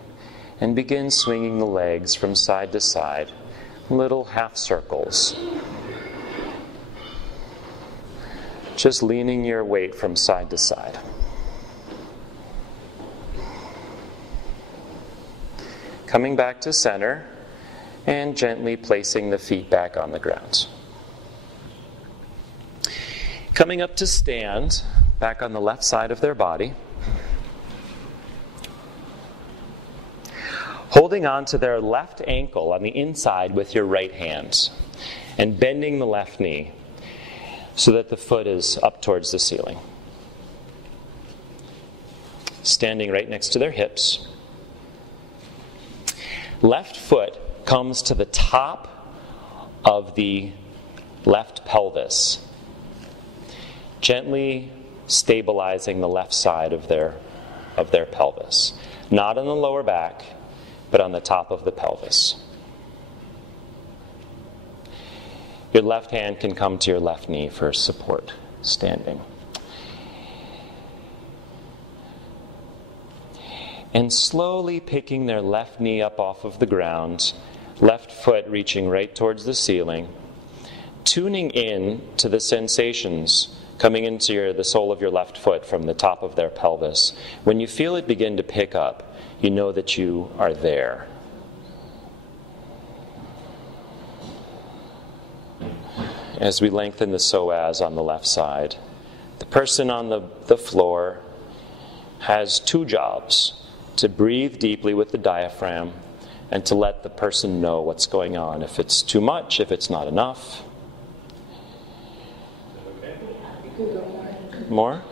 And begin swinging the legs from side to side, little half circles. Just leaning your weight from side to side. Coming back to center and gently placing the feet back on the ground. Coming up to stand, back on the left side of their body. Holding on to their left ankle on the inside with your right hand and bending the left knee so that the foot is up towards the ceiling. Standing right next to their hips. Left foot comes to the top of the left pelvis, gently stabilizing the left side of their pelvis. Not on the lower back, but on the top of the pelvis. Your left hand can come to your left knee for support, standing. And slowly picking their left knee up off of the ground, left foot reaching right towards the ceiling, tuning in to the sensations coming into the sole of your left foot from the top of their pelvis. When you feel it begin to pick up, you know that you are there. As we lengthen the psoas on the left side, the person on the floor has two jobs: to breathe deeply with the diaphragm and to let the person know what's going on. If it's too much, if it's not enough. More?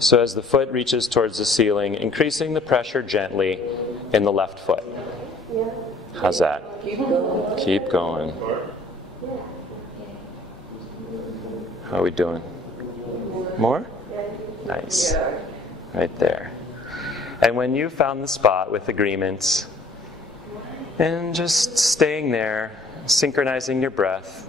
So as the foot reaches towards the ceiling, increasing the pressure gently in the left foot. How's that? Keep going. How are we doing? More? Nice. Right there. And when you found the spot with agreements, and just staying there, synchronizing your breath.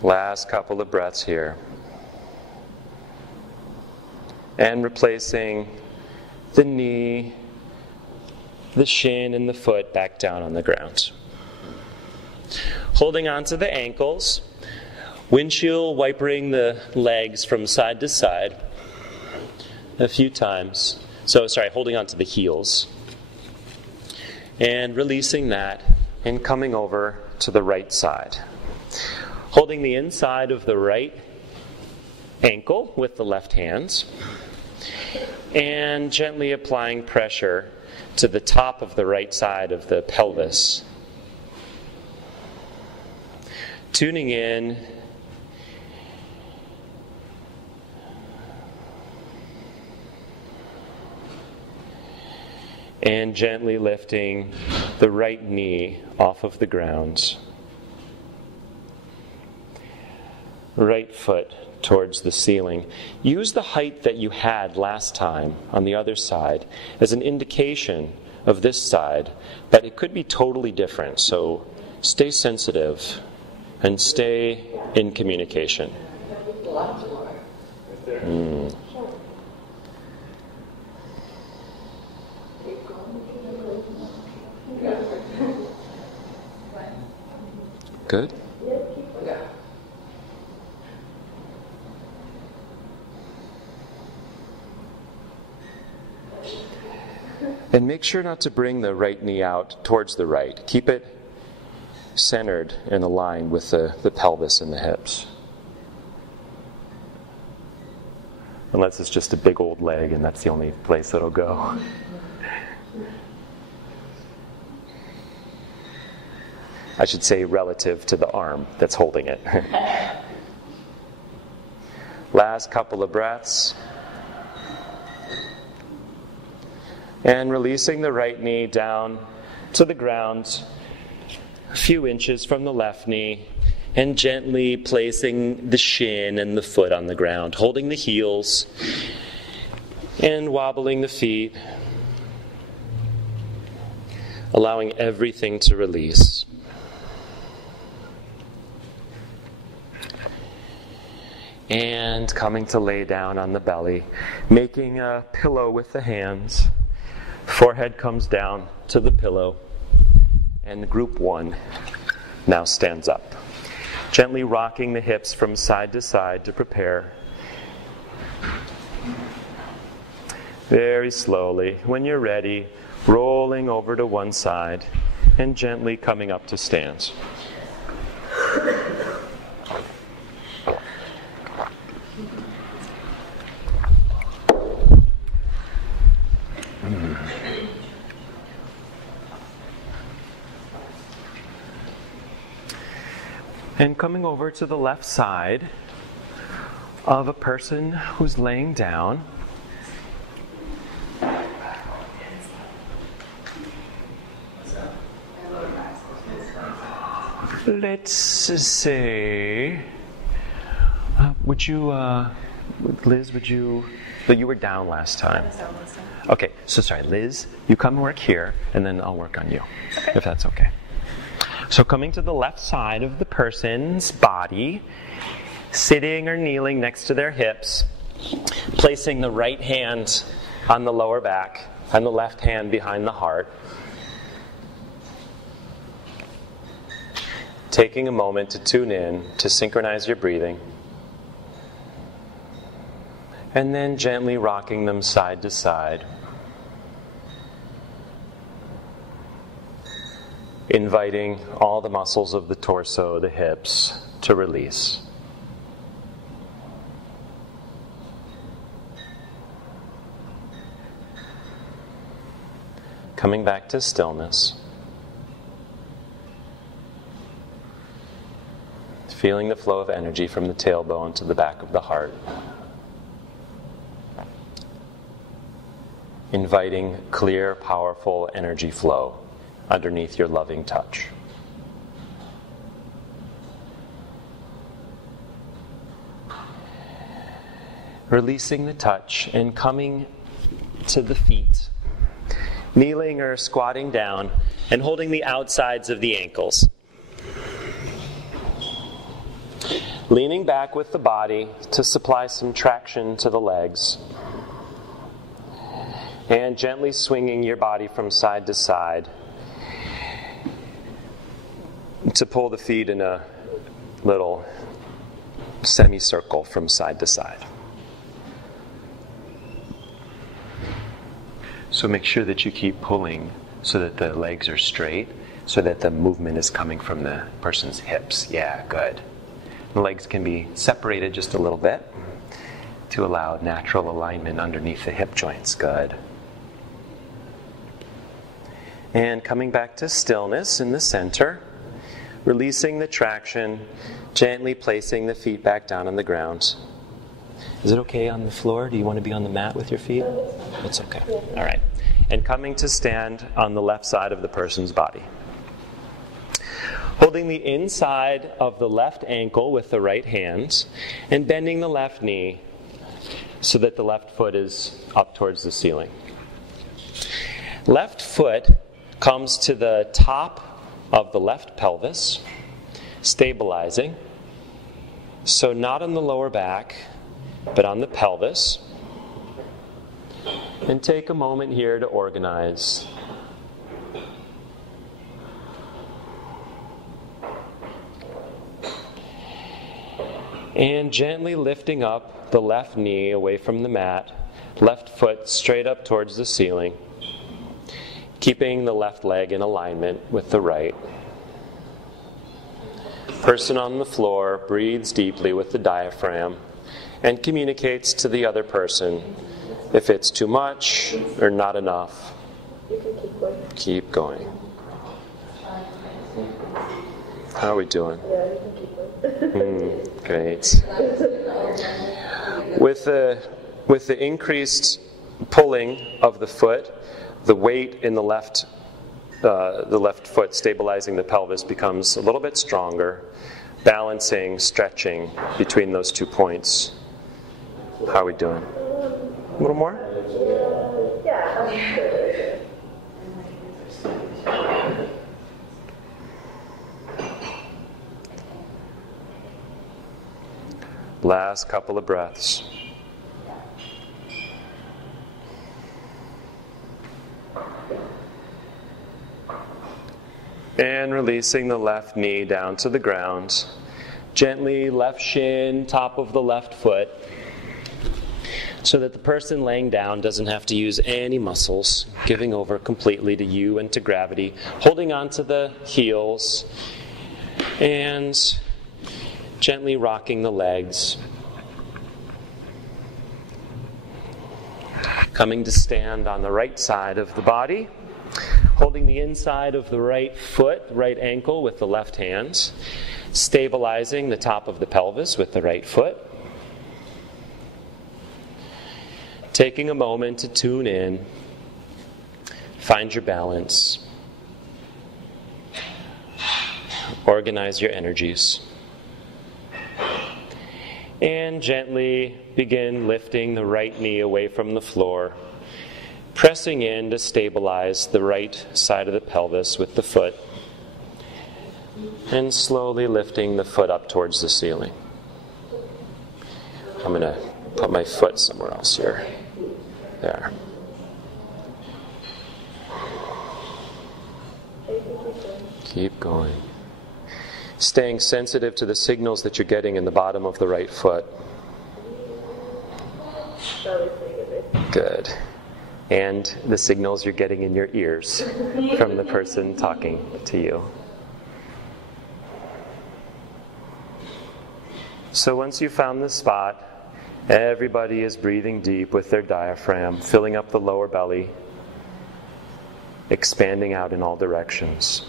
Last couple of breaths here. And replacing the knee, the shin, and the foot back down on the ground. Holding on to the ankles, windshield wipering the legs from side to side a few times. Holding on to the heels. And releasing that and coming over to the right side. Holding the inside of the right ankle with the left hand. And gently applying pressure to the top of the right side of the pelvis. Tuning in and gently lifting the right knee off of the ground. Right foot towards the ceiling. Use the height that you had last time on the other side as an indication of this side, but it could be totally different, so stay sensitive and stay in communication. Good? And make sure not to bring the right knee out towards the right. Keep it centered and aligned with the pelvis and the hips. Unless it's just a big old leg and that's the only place it'll go. I should say relative to the arm that's holding it. Last couple of breaths. And releasing the right knee down to the ground, a few inches from the left knee, and gently placing the shin and the foot on the ground, holding the heels and wobbling the feet, allowing everything to release. And coming to lay down on the belly, making a pillow with the hands. Forehead comes down to the pillow, and group 1 now stands up. Gently rocking the hips from side to side to prepare. Very slowly, when you're ready, rolling over to one side and gently coming up to stand. And coming over to the left side of a person who's laying down. Let's say, Liz, you were down last time. Okay, so sorry, Liz, you come and work here, and then I'll work on you, if that's okay. So coming to the left side of the person's body, sitting or kneeling next to their hips, placing the right hand on the lower back and the left hand behind the heart. Taking a moment to tune in, to synchronize your breathing. And then gently rocking them side to side. Inviting all the muscles of the torso, the hips, to release. Coming back to stillness. Feeling the flow of energy from the tailbone to the back of the heart. Inviting clear, powerful energy flow underneath your loving touch. Releasing the touch and coming to the feet, kneeling or squatting down and holding the outsides of the ankles. Leaning back with the body to supply some traction to the legs. And gently swinging your body from side to side to pull the feet in a little semicircle from side to side. So make sure that you keep pulling so that the legs are straight, so that the movement is coming from the person's hips. Yeah, good. The legs can be separated just a little bit. to allow natural alignment underneath the hip joints. Good. And coming back to stillness in the center, releasing the traction, gently placing the feet back down on the ground. Is it okay on the floor? Do you want to be on the mat with your feet? It's okay. All right. And coming to stand on the left side of the person's body. Holding the inside of the left ankle with the right hand and bending the left knee so that the left foot is up towards the ceiling. Left foot comes to the top of the left pelvis, stabilizing. So not on the lower back, but on the pelvis. And take a moment here to organize. And gently lifting up the left knee away from the mat, left foot straight up towards the ceiling, keeping the left leg in alignment with the right. Person on the floor breathes deeply with the diaphragm and communicates to the other person if it's too much or not enough. Keep going. How are we doing? Great. With the increased pulling of the foot, the weight in the left foot stabilizing the pelvis becomes a little bit stronger, balancing, stretching between those 2 points. How are we doing? A little more? Last couple of breaths. And releasing the left knee down to the ground. Gently left shin, top of the left foot, so that the person laying down doesn't have to use any muscles, giving over completely to you and to gravity, holding on to the heels, and gently rocking the legs. Coming to stand on the right side of the body, holding the inside of the right foot, right ankle with the left hand, stabilizing the top of the pelvis with the right foot. Taking a moment to tune in, find your balance, organize your energies, and gently begin lifting the right knee away from the floor, pressing in to stabilize the right side of the pelvis with the foot, and slowly lifting the foot up towards the ceiling. I'm going to put my foot somewhere else here. There. Keep going. Staying sensitive to the signals that you're getting in the bottom of the right foot. Good. And the signals you're getting in your ears from the person talking to you. So once you've found the spot, everybody is breathing deep with their diaphragm, filling up the lower belly, expanding out in all directions.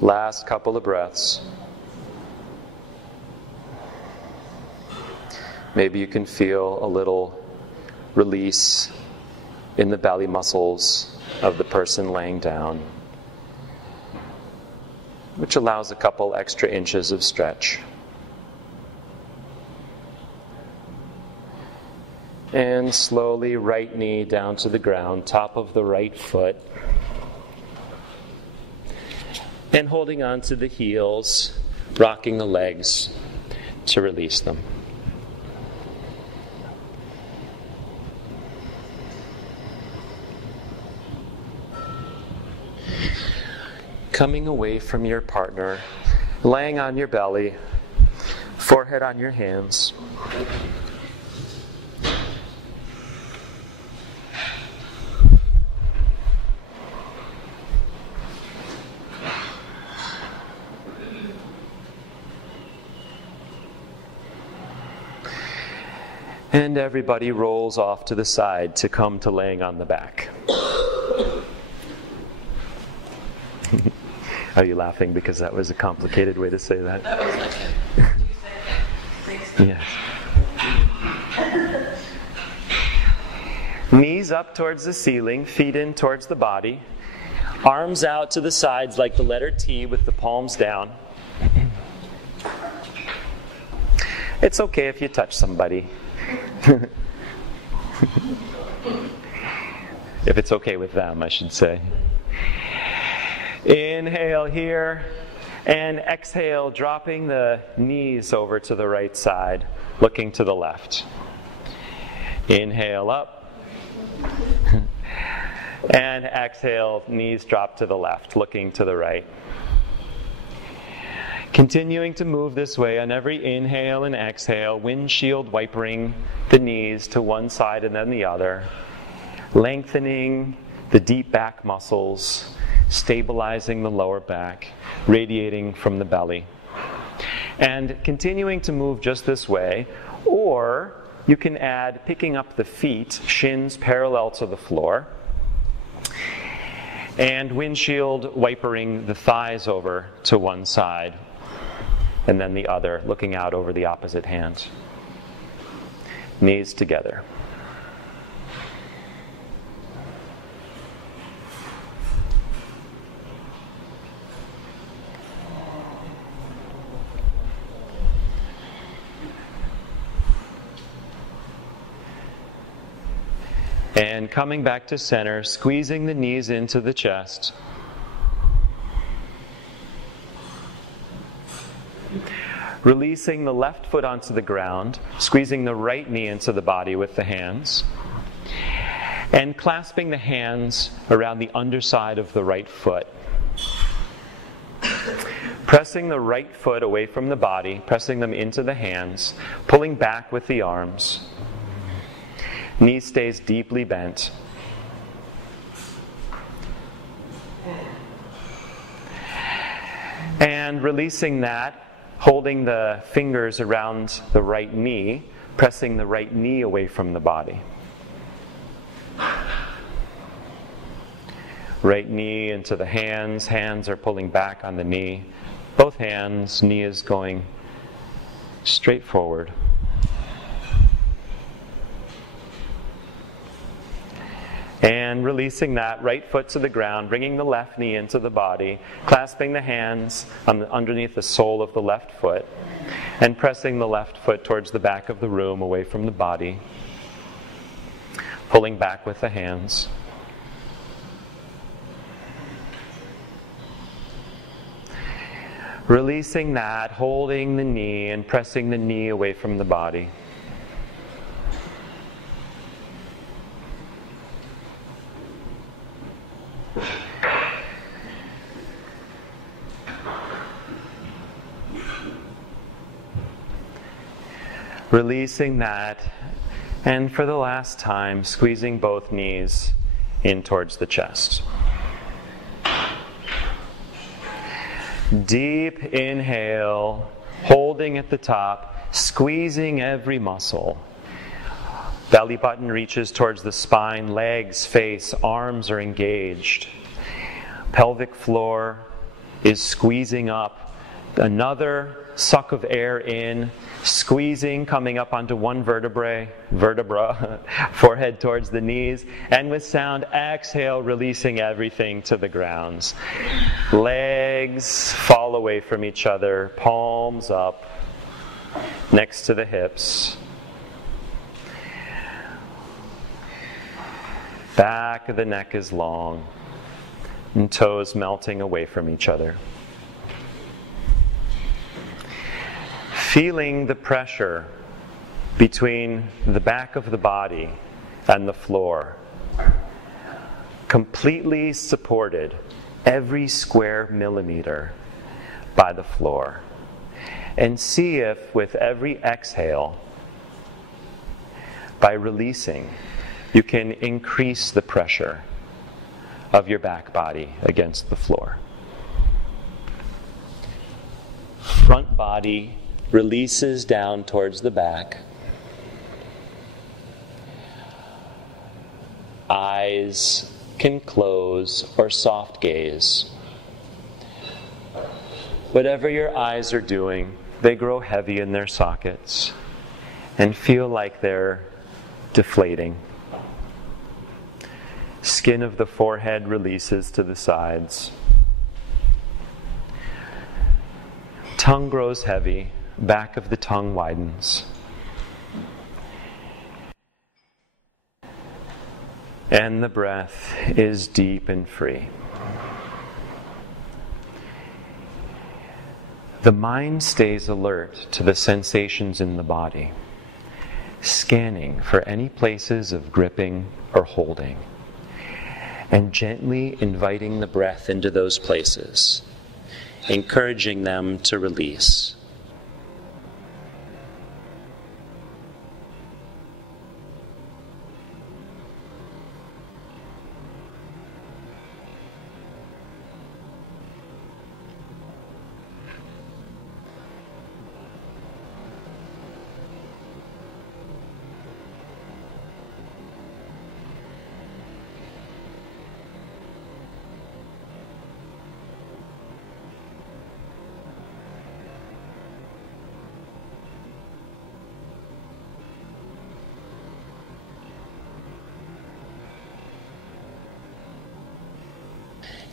Last couple of breaths. Maybe you can feel a little release in the belly muscles of the person laying down, which allows a couple extra inches of stretch. And slowly right knee down to the ground, top of the right foot. And holding on to the heels, rocking the legs to release them. Coming away from your partner, laying on your belly, forehead on your hands. And everybody rolls off to the side to come to laying on the back. Are you laughing because that was a complicated way to say that? That was like a Yes. Knees up towards the ceiling, feet in towards the body. Arms out to the sides like the letter T with the palms down. It's okay if you touch somebody. If it's okay with them, I should say. Inhale here, and exhale, dropping the knees over to the right side, looking to the left. Inhale up, and exhale, knees drop to the left, looking to the right. Continuing to move this way on every inhale and exhale, windshield wipering the knees to one side and then the other, lengthening the deep back muscles, stabilizing the lower back, radiating from the belly. And continuing to move just this way, or you can add picking up the feet, shins parallel to the floor, and windshield wipering the thighs over to one side and then the other, looking out over the opposite hand. Knees together. And coming back to center, squeezing the knees into the chest. Releasing the left foot onto the ground, squeezing the right knee into the body with the hands. And clasping the hands around the underside of the right foot. Pressing the right foot away from the body, pressing them into the hands, pulling back with the arms. Knee stays deeply bent. And releasing that, holding the fingers around the right knee, pressing the right knee away from the body. Right knee into the hands, hands are pulling back on the knee. Both hands, knee is going straight forward. And releasing that, right foot to the ground, bringing the left knee into the body, clasping the hands underneath the sole of the left foot, and pressing the left foot towards the back of the room, away from the body, pulling back with the hands. Releasing that, holding the knee and pressing the knee away from the body. Releasing that, and for the last time, squeezing both knees in towards the chest. Deep inhale, holding at the top, squeezing every muscle. Belly button reaches towards the spine, legs, face, arms are engaged. Pelvic floor is squeezing up. Another suck of air in, squeezing, coming up onto one vertebra, forehead towards the knees, and with sound, exhale, releasing everything to the grounds. Legs fall away from each other, palms up, next to the hips. Back of the neck is long, and toes melting away from each other. Feeling the pressure between the back of the body and the floor. Completely supported, every square millimeter, by the floor. And see if with every exhale, by releasing, you can increase the pressure of your back body against the floor. Front body releases down towards the back. eyes can close or soft gaze. Whatever your eyes are doing, they grow heavy in their sockets and feel like they're deflating. Skin of the forehead releases to the sides. Tongue grows heavy, back of the tongue widens. And the breath is deep and free. The mind stays alert to the sensations in the body, scanning for any places of gripping or holding, and gently inviting the breath into those places, encouraging them to release.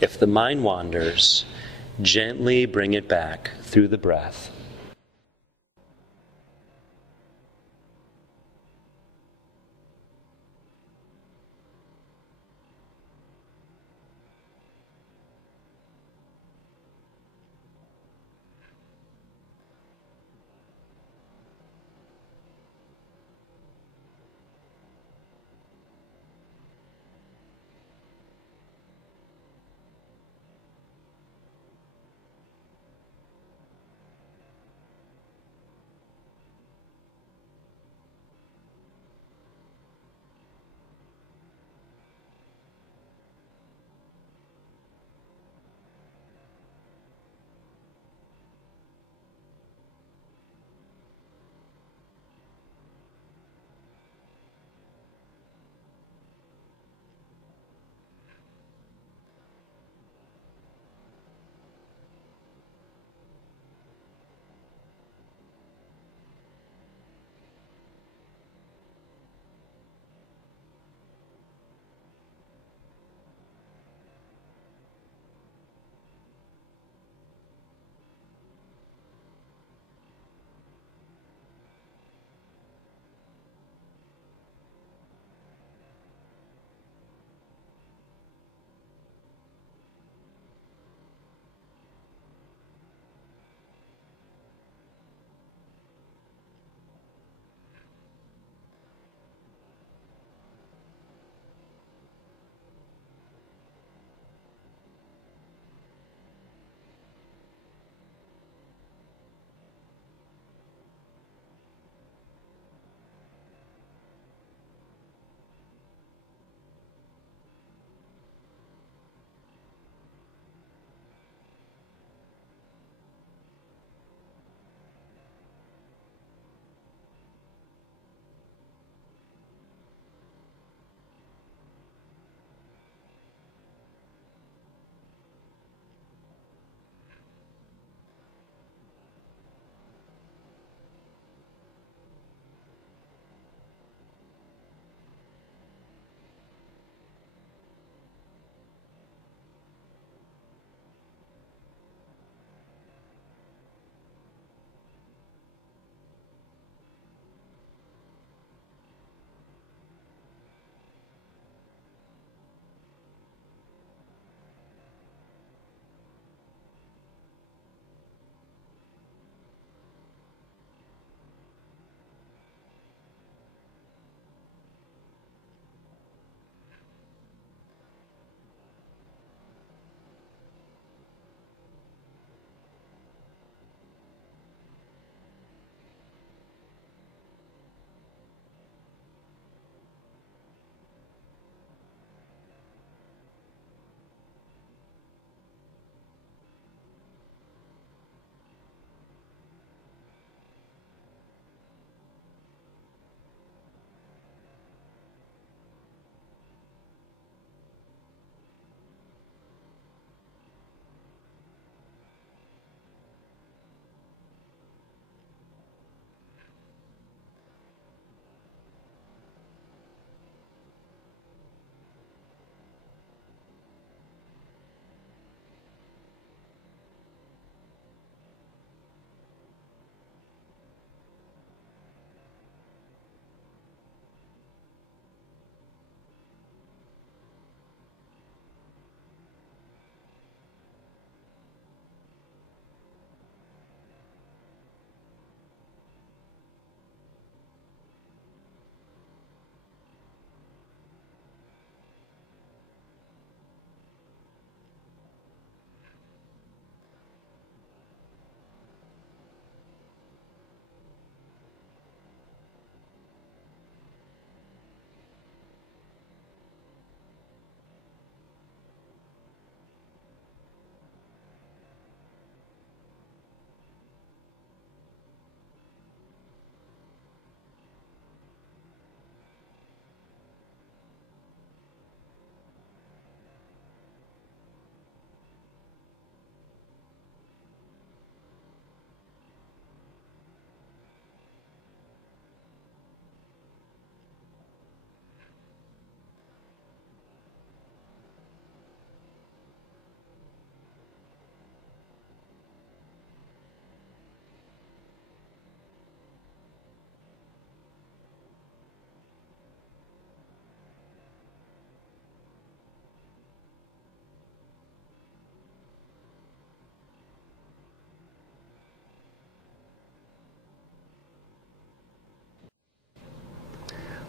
If the mind wanders, gently bring it back through the breath.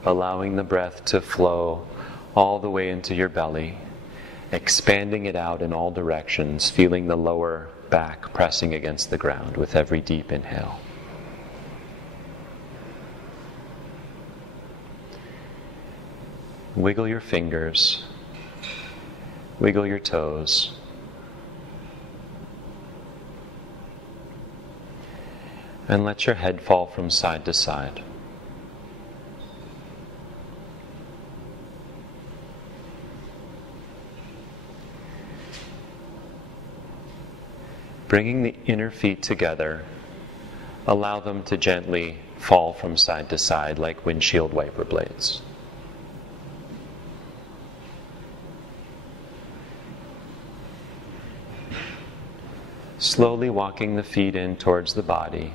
allowing the breath to flow all the way into your belly, expanding it out in all directions, feeling the lower back pressing against the ground with every deep inhale. Wiggle your fingers, wiggle your toes. And let your head fall from side to side. Bringing the inner feet together, allow them to gently fall from side to side like windshield wiper blades. Slowly walking the feet in towards the body,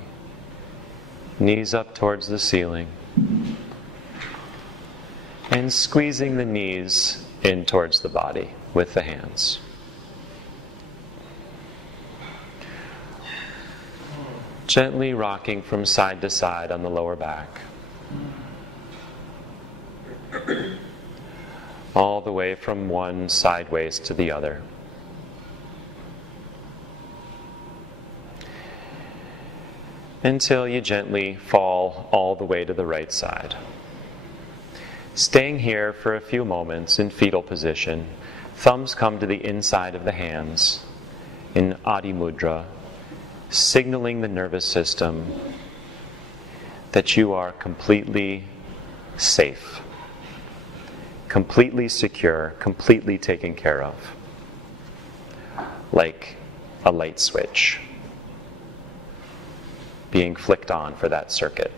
knees up towards the ceiling, and squeezing the knees in towards the body with the hands. Gently rocking from side to side on the lower back. All the way from one sideways to the other. Until you gently fall all the way to the right side. Staying here for a few moments in fetal position, thumbs come to the inside of the hands in Adi Mudra, signaling the nervous system that you are completely safe, completely secure, completely taken care of, like a light switch being flicked on for that circuit.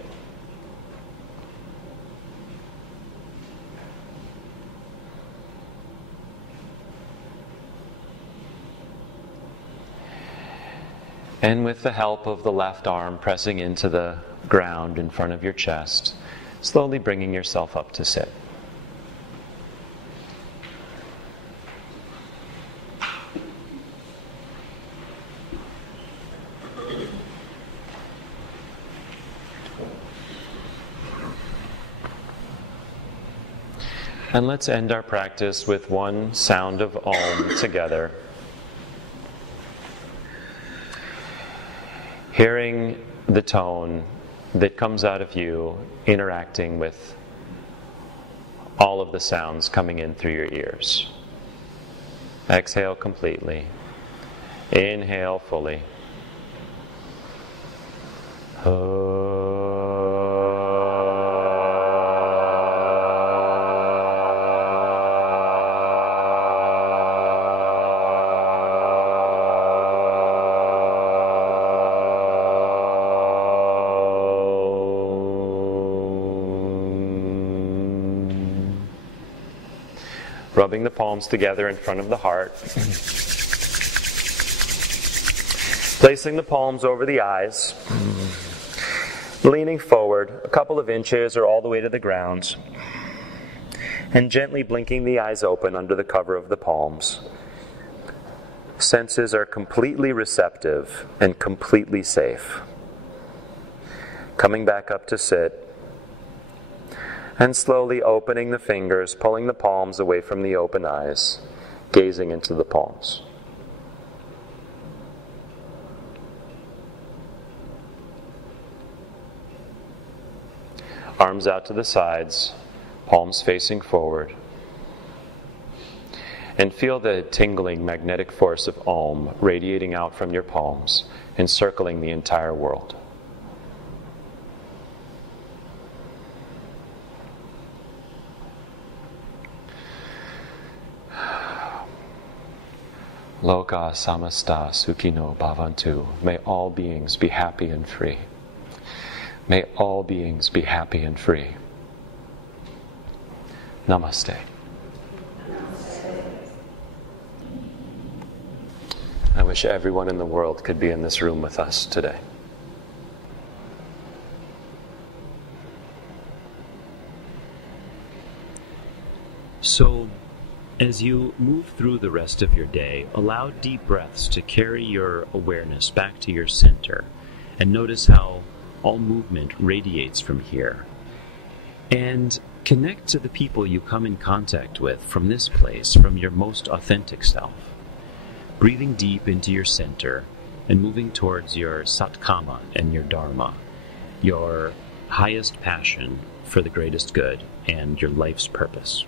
And with the help of the left arm pressing into the ground in front of your chest, slowly bringing yourself up to sit. And let's end our practice with one sound of Om together. Hearing the tone that comes out of you, interacting with all of the sounds coming in through your ears. Exhale completely. Inhale fully. Rubbing the palms together in front of the heart. Placing the palms over the eyes. Leaning forward a couple of inches or all the way to the ground. And gently blinking the eyes open under the cover of the palms. Senses are completely receptive and completely safe. Coming back up to sit. And slowly opening the fingers, pulling the palms away from the open eyes, gazing into the palms. Arms out to the sides, palms facing forward. And feel the tingling magnetic force of Om radiating out from your palms, encircling the entire world. Loka samasta sukhino bhavantu. May all beings be happy and free. May all beings be happy and free. Namaste. I wish everyone in the world could be in this room with us today. So, as you move through the rest of your day, allow deep breaths to carry your awareness back to your center, and notice how all movement radiates from here. And Connect to the people you come in contact with from this place, from your most authentic self. Breathing deep into your center and moving towards your satkama and your dharma, your highest passion for the greatest good and your life's purpose.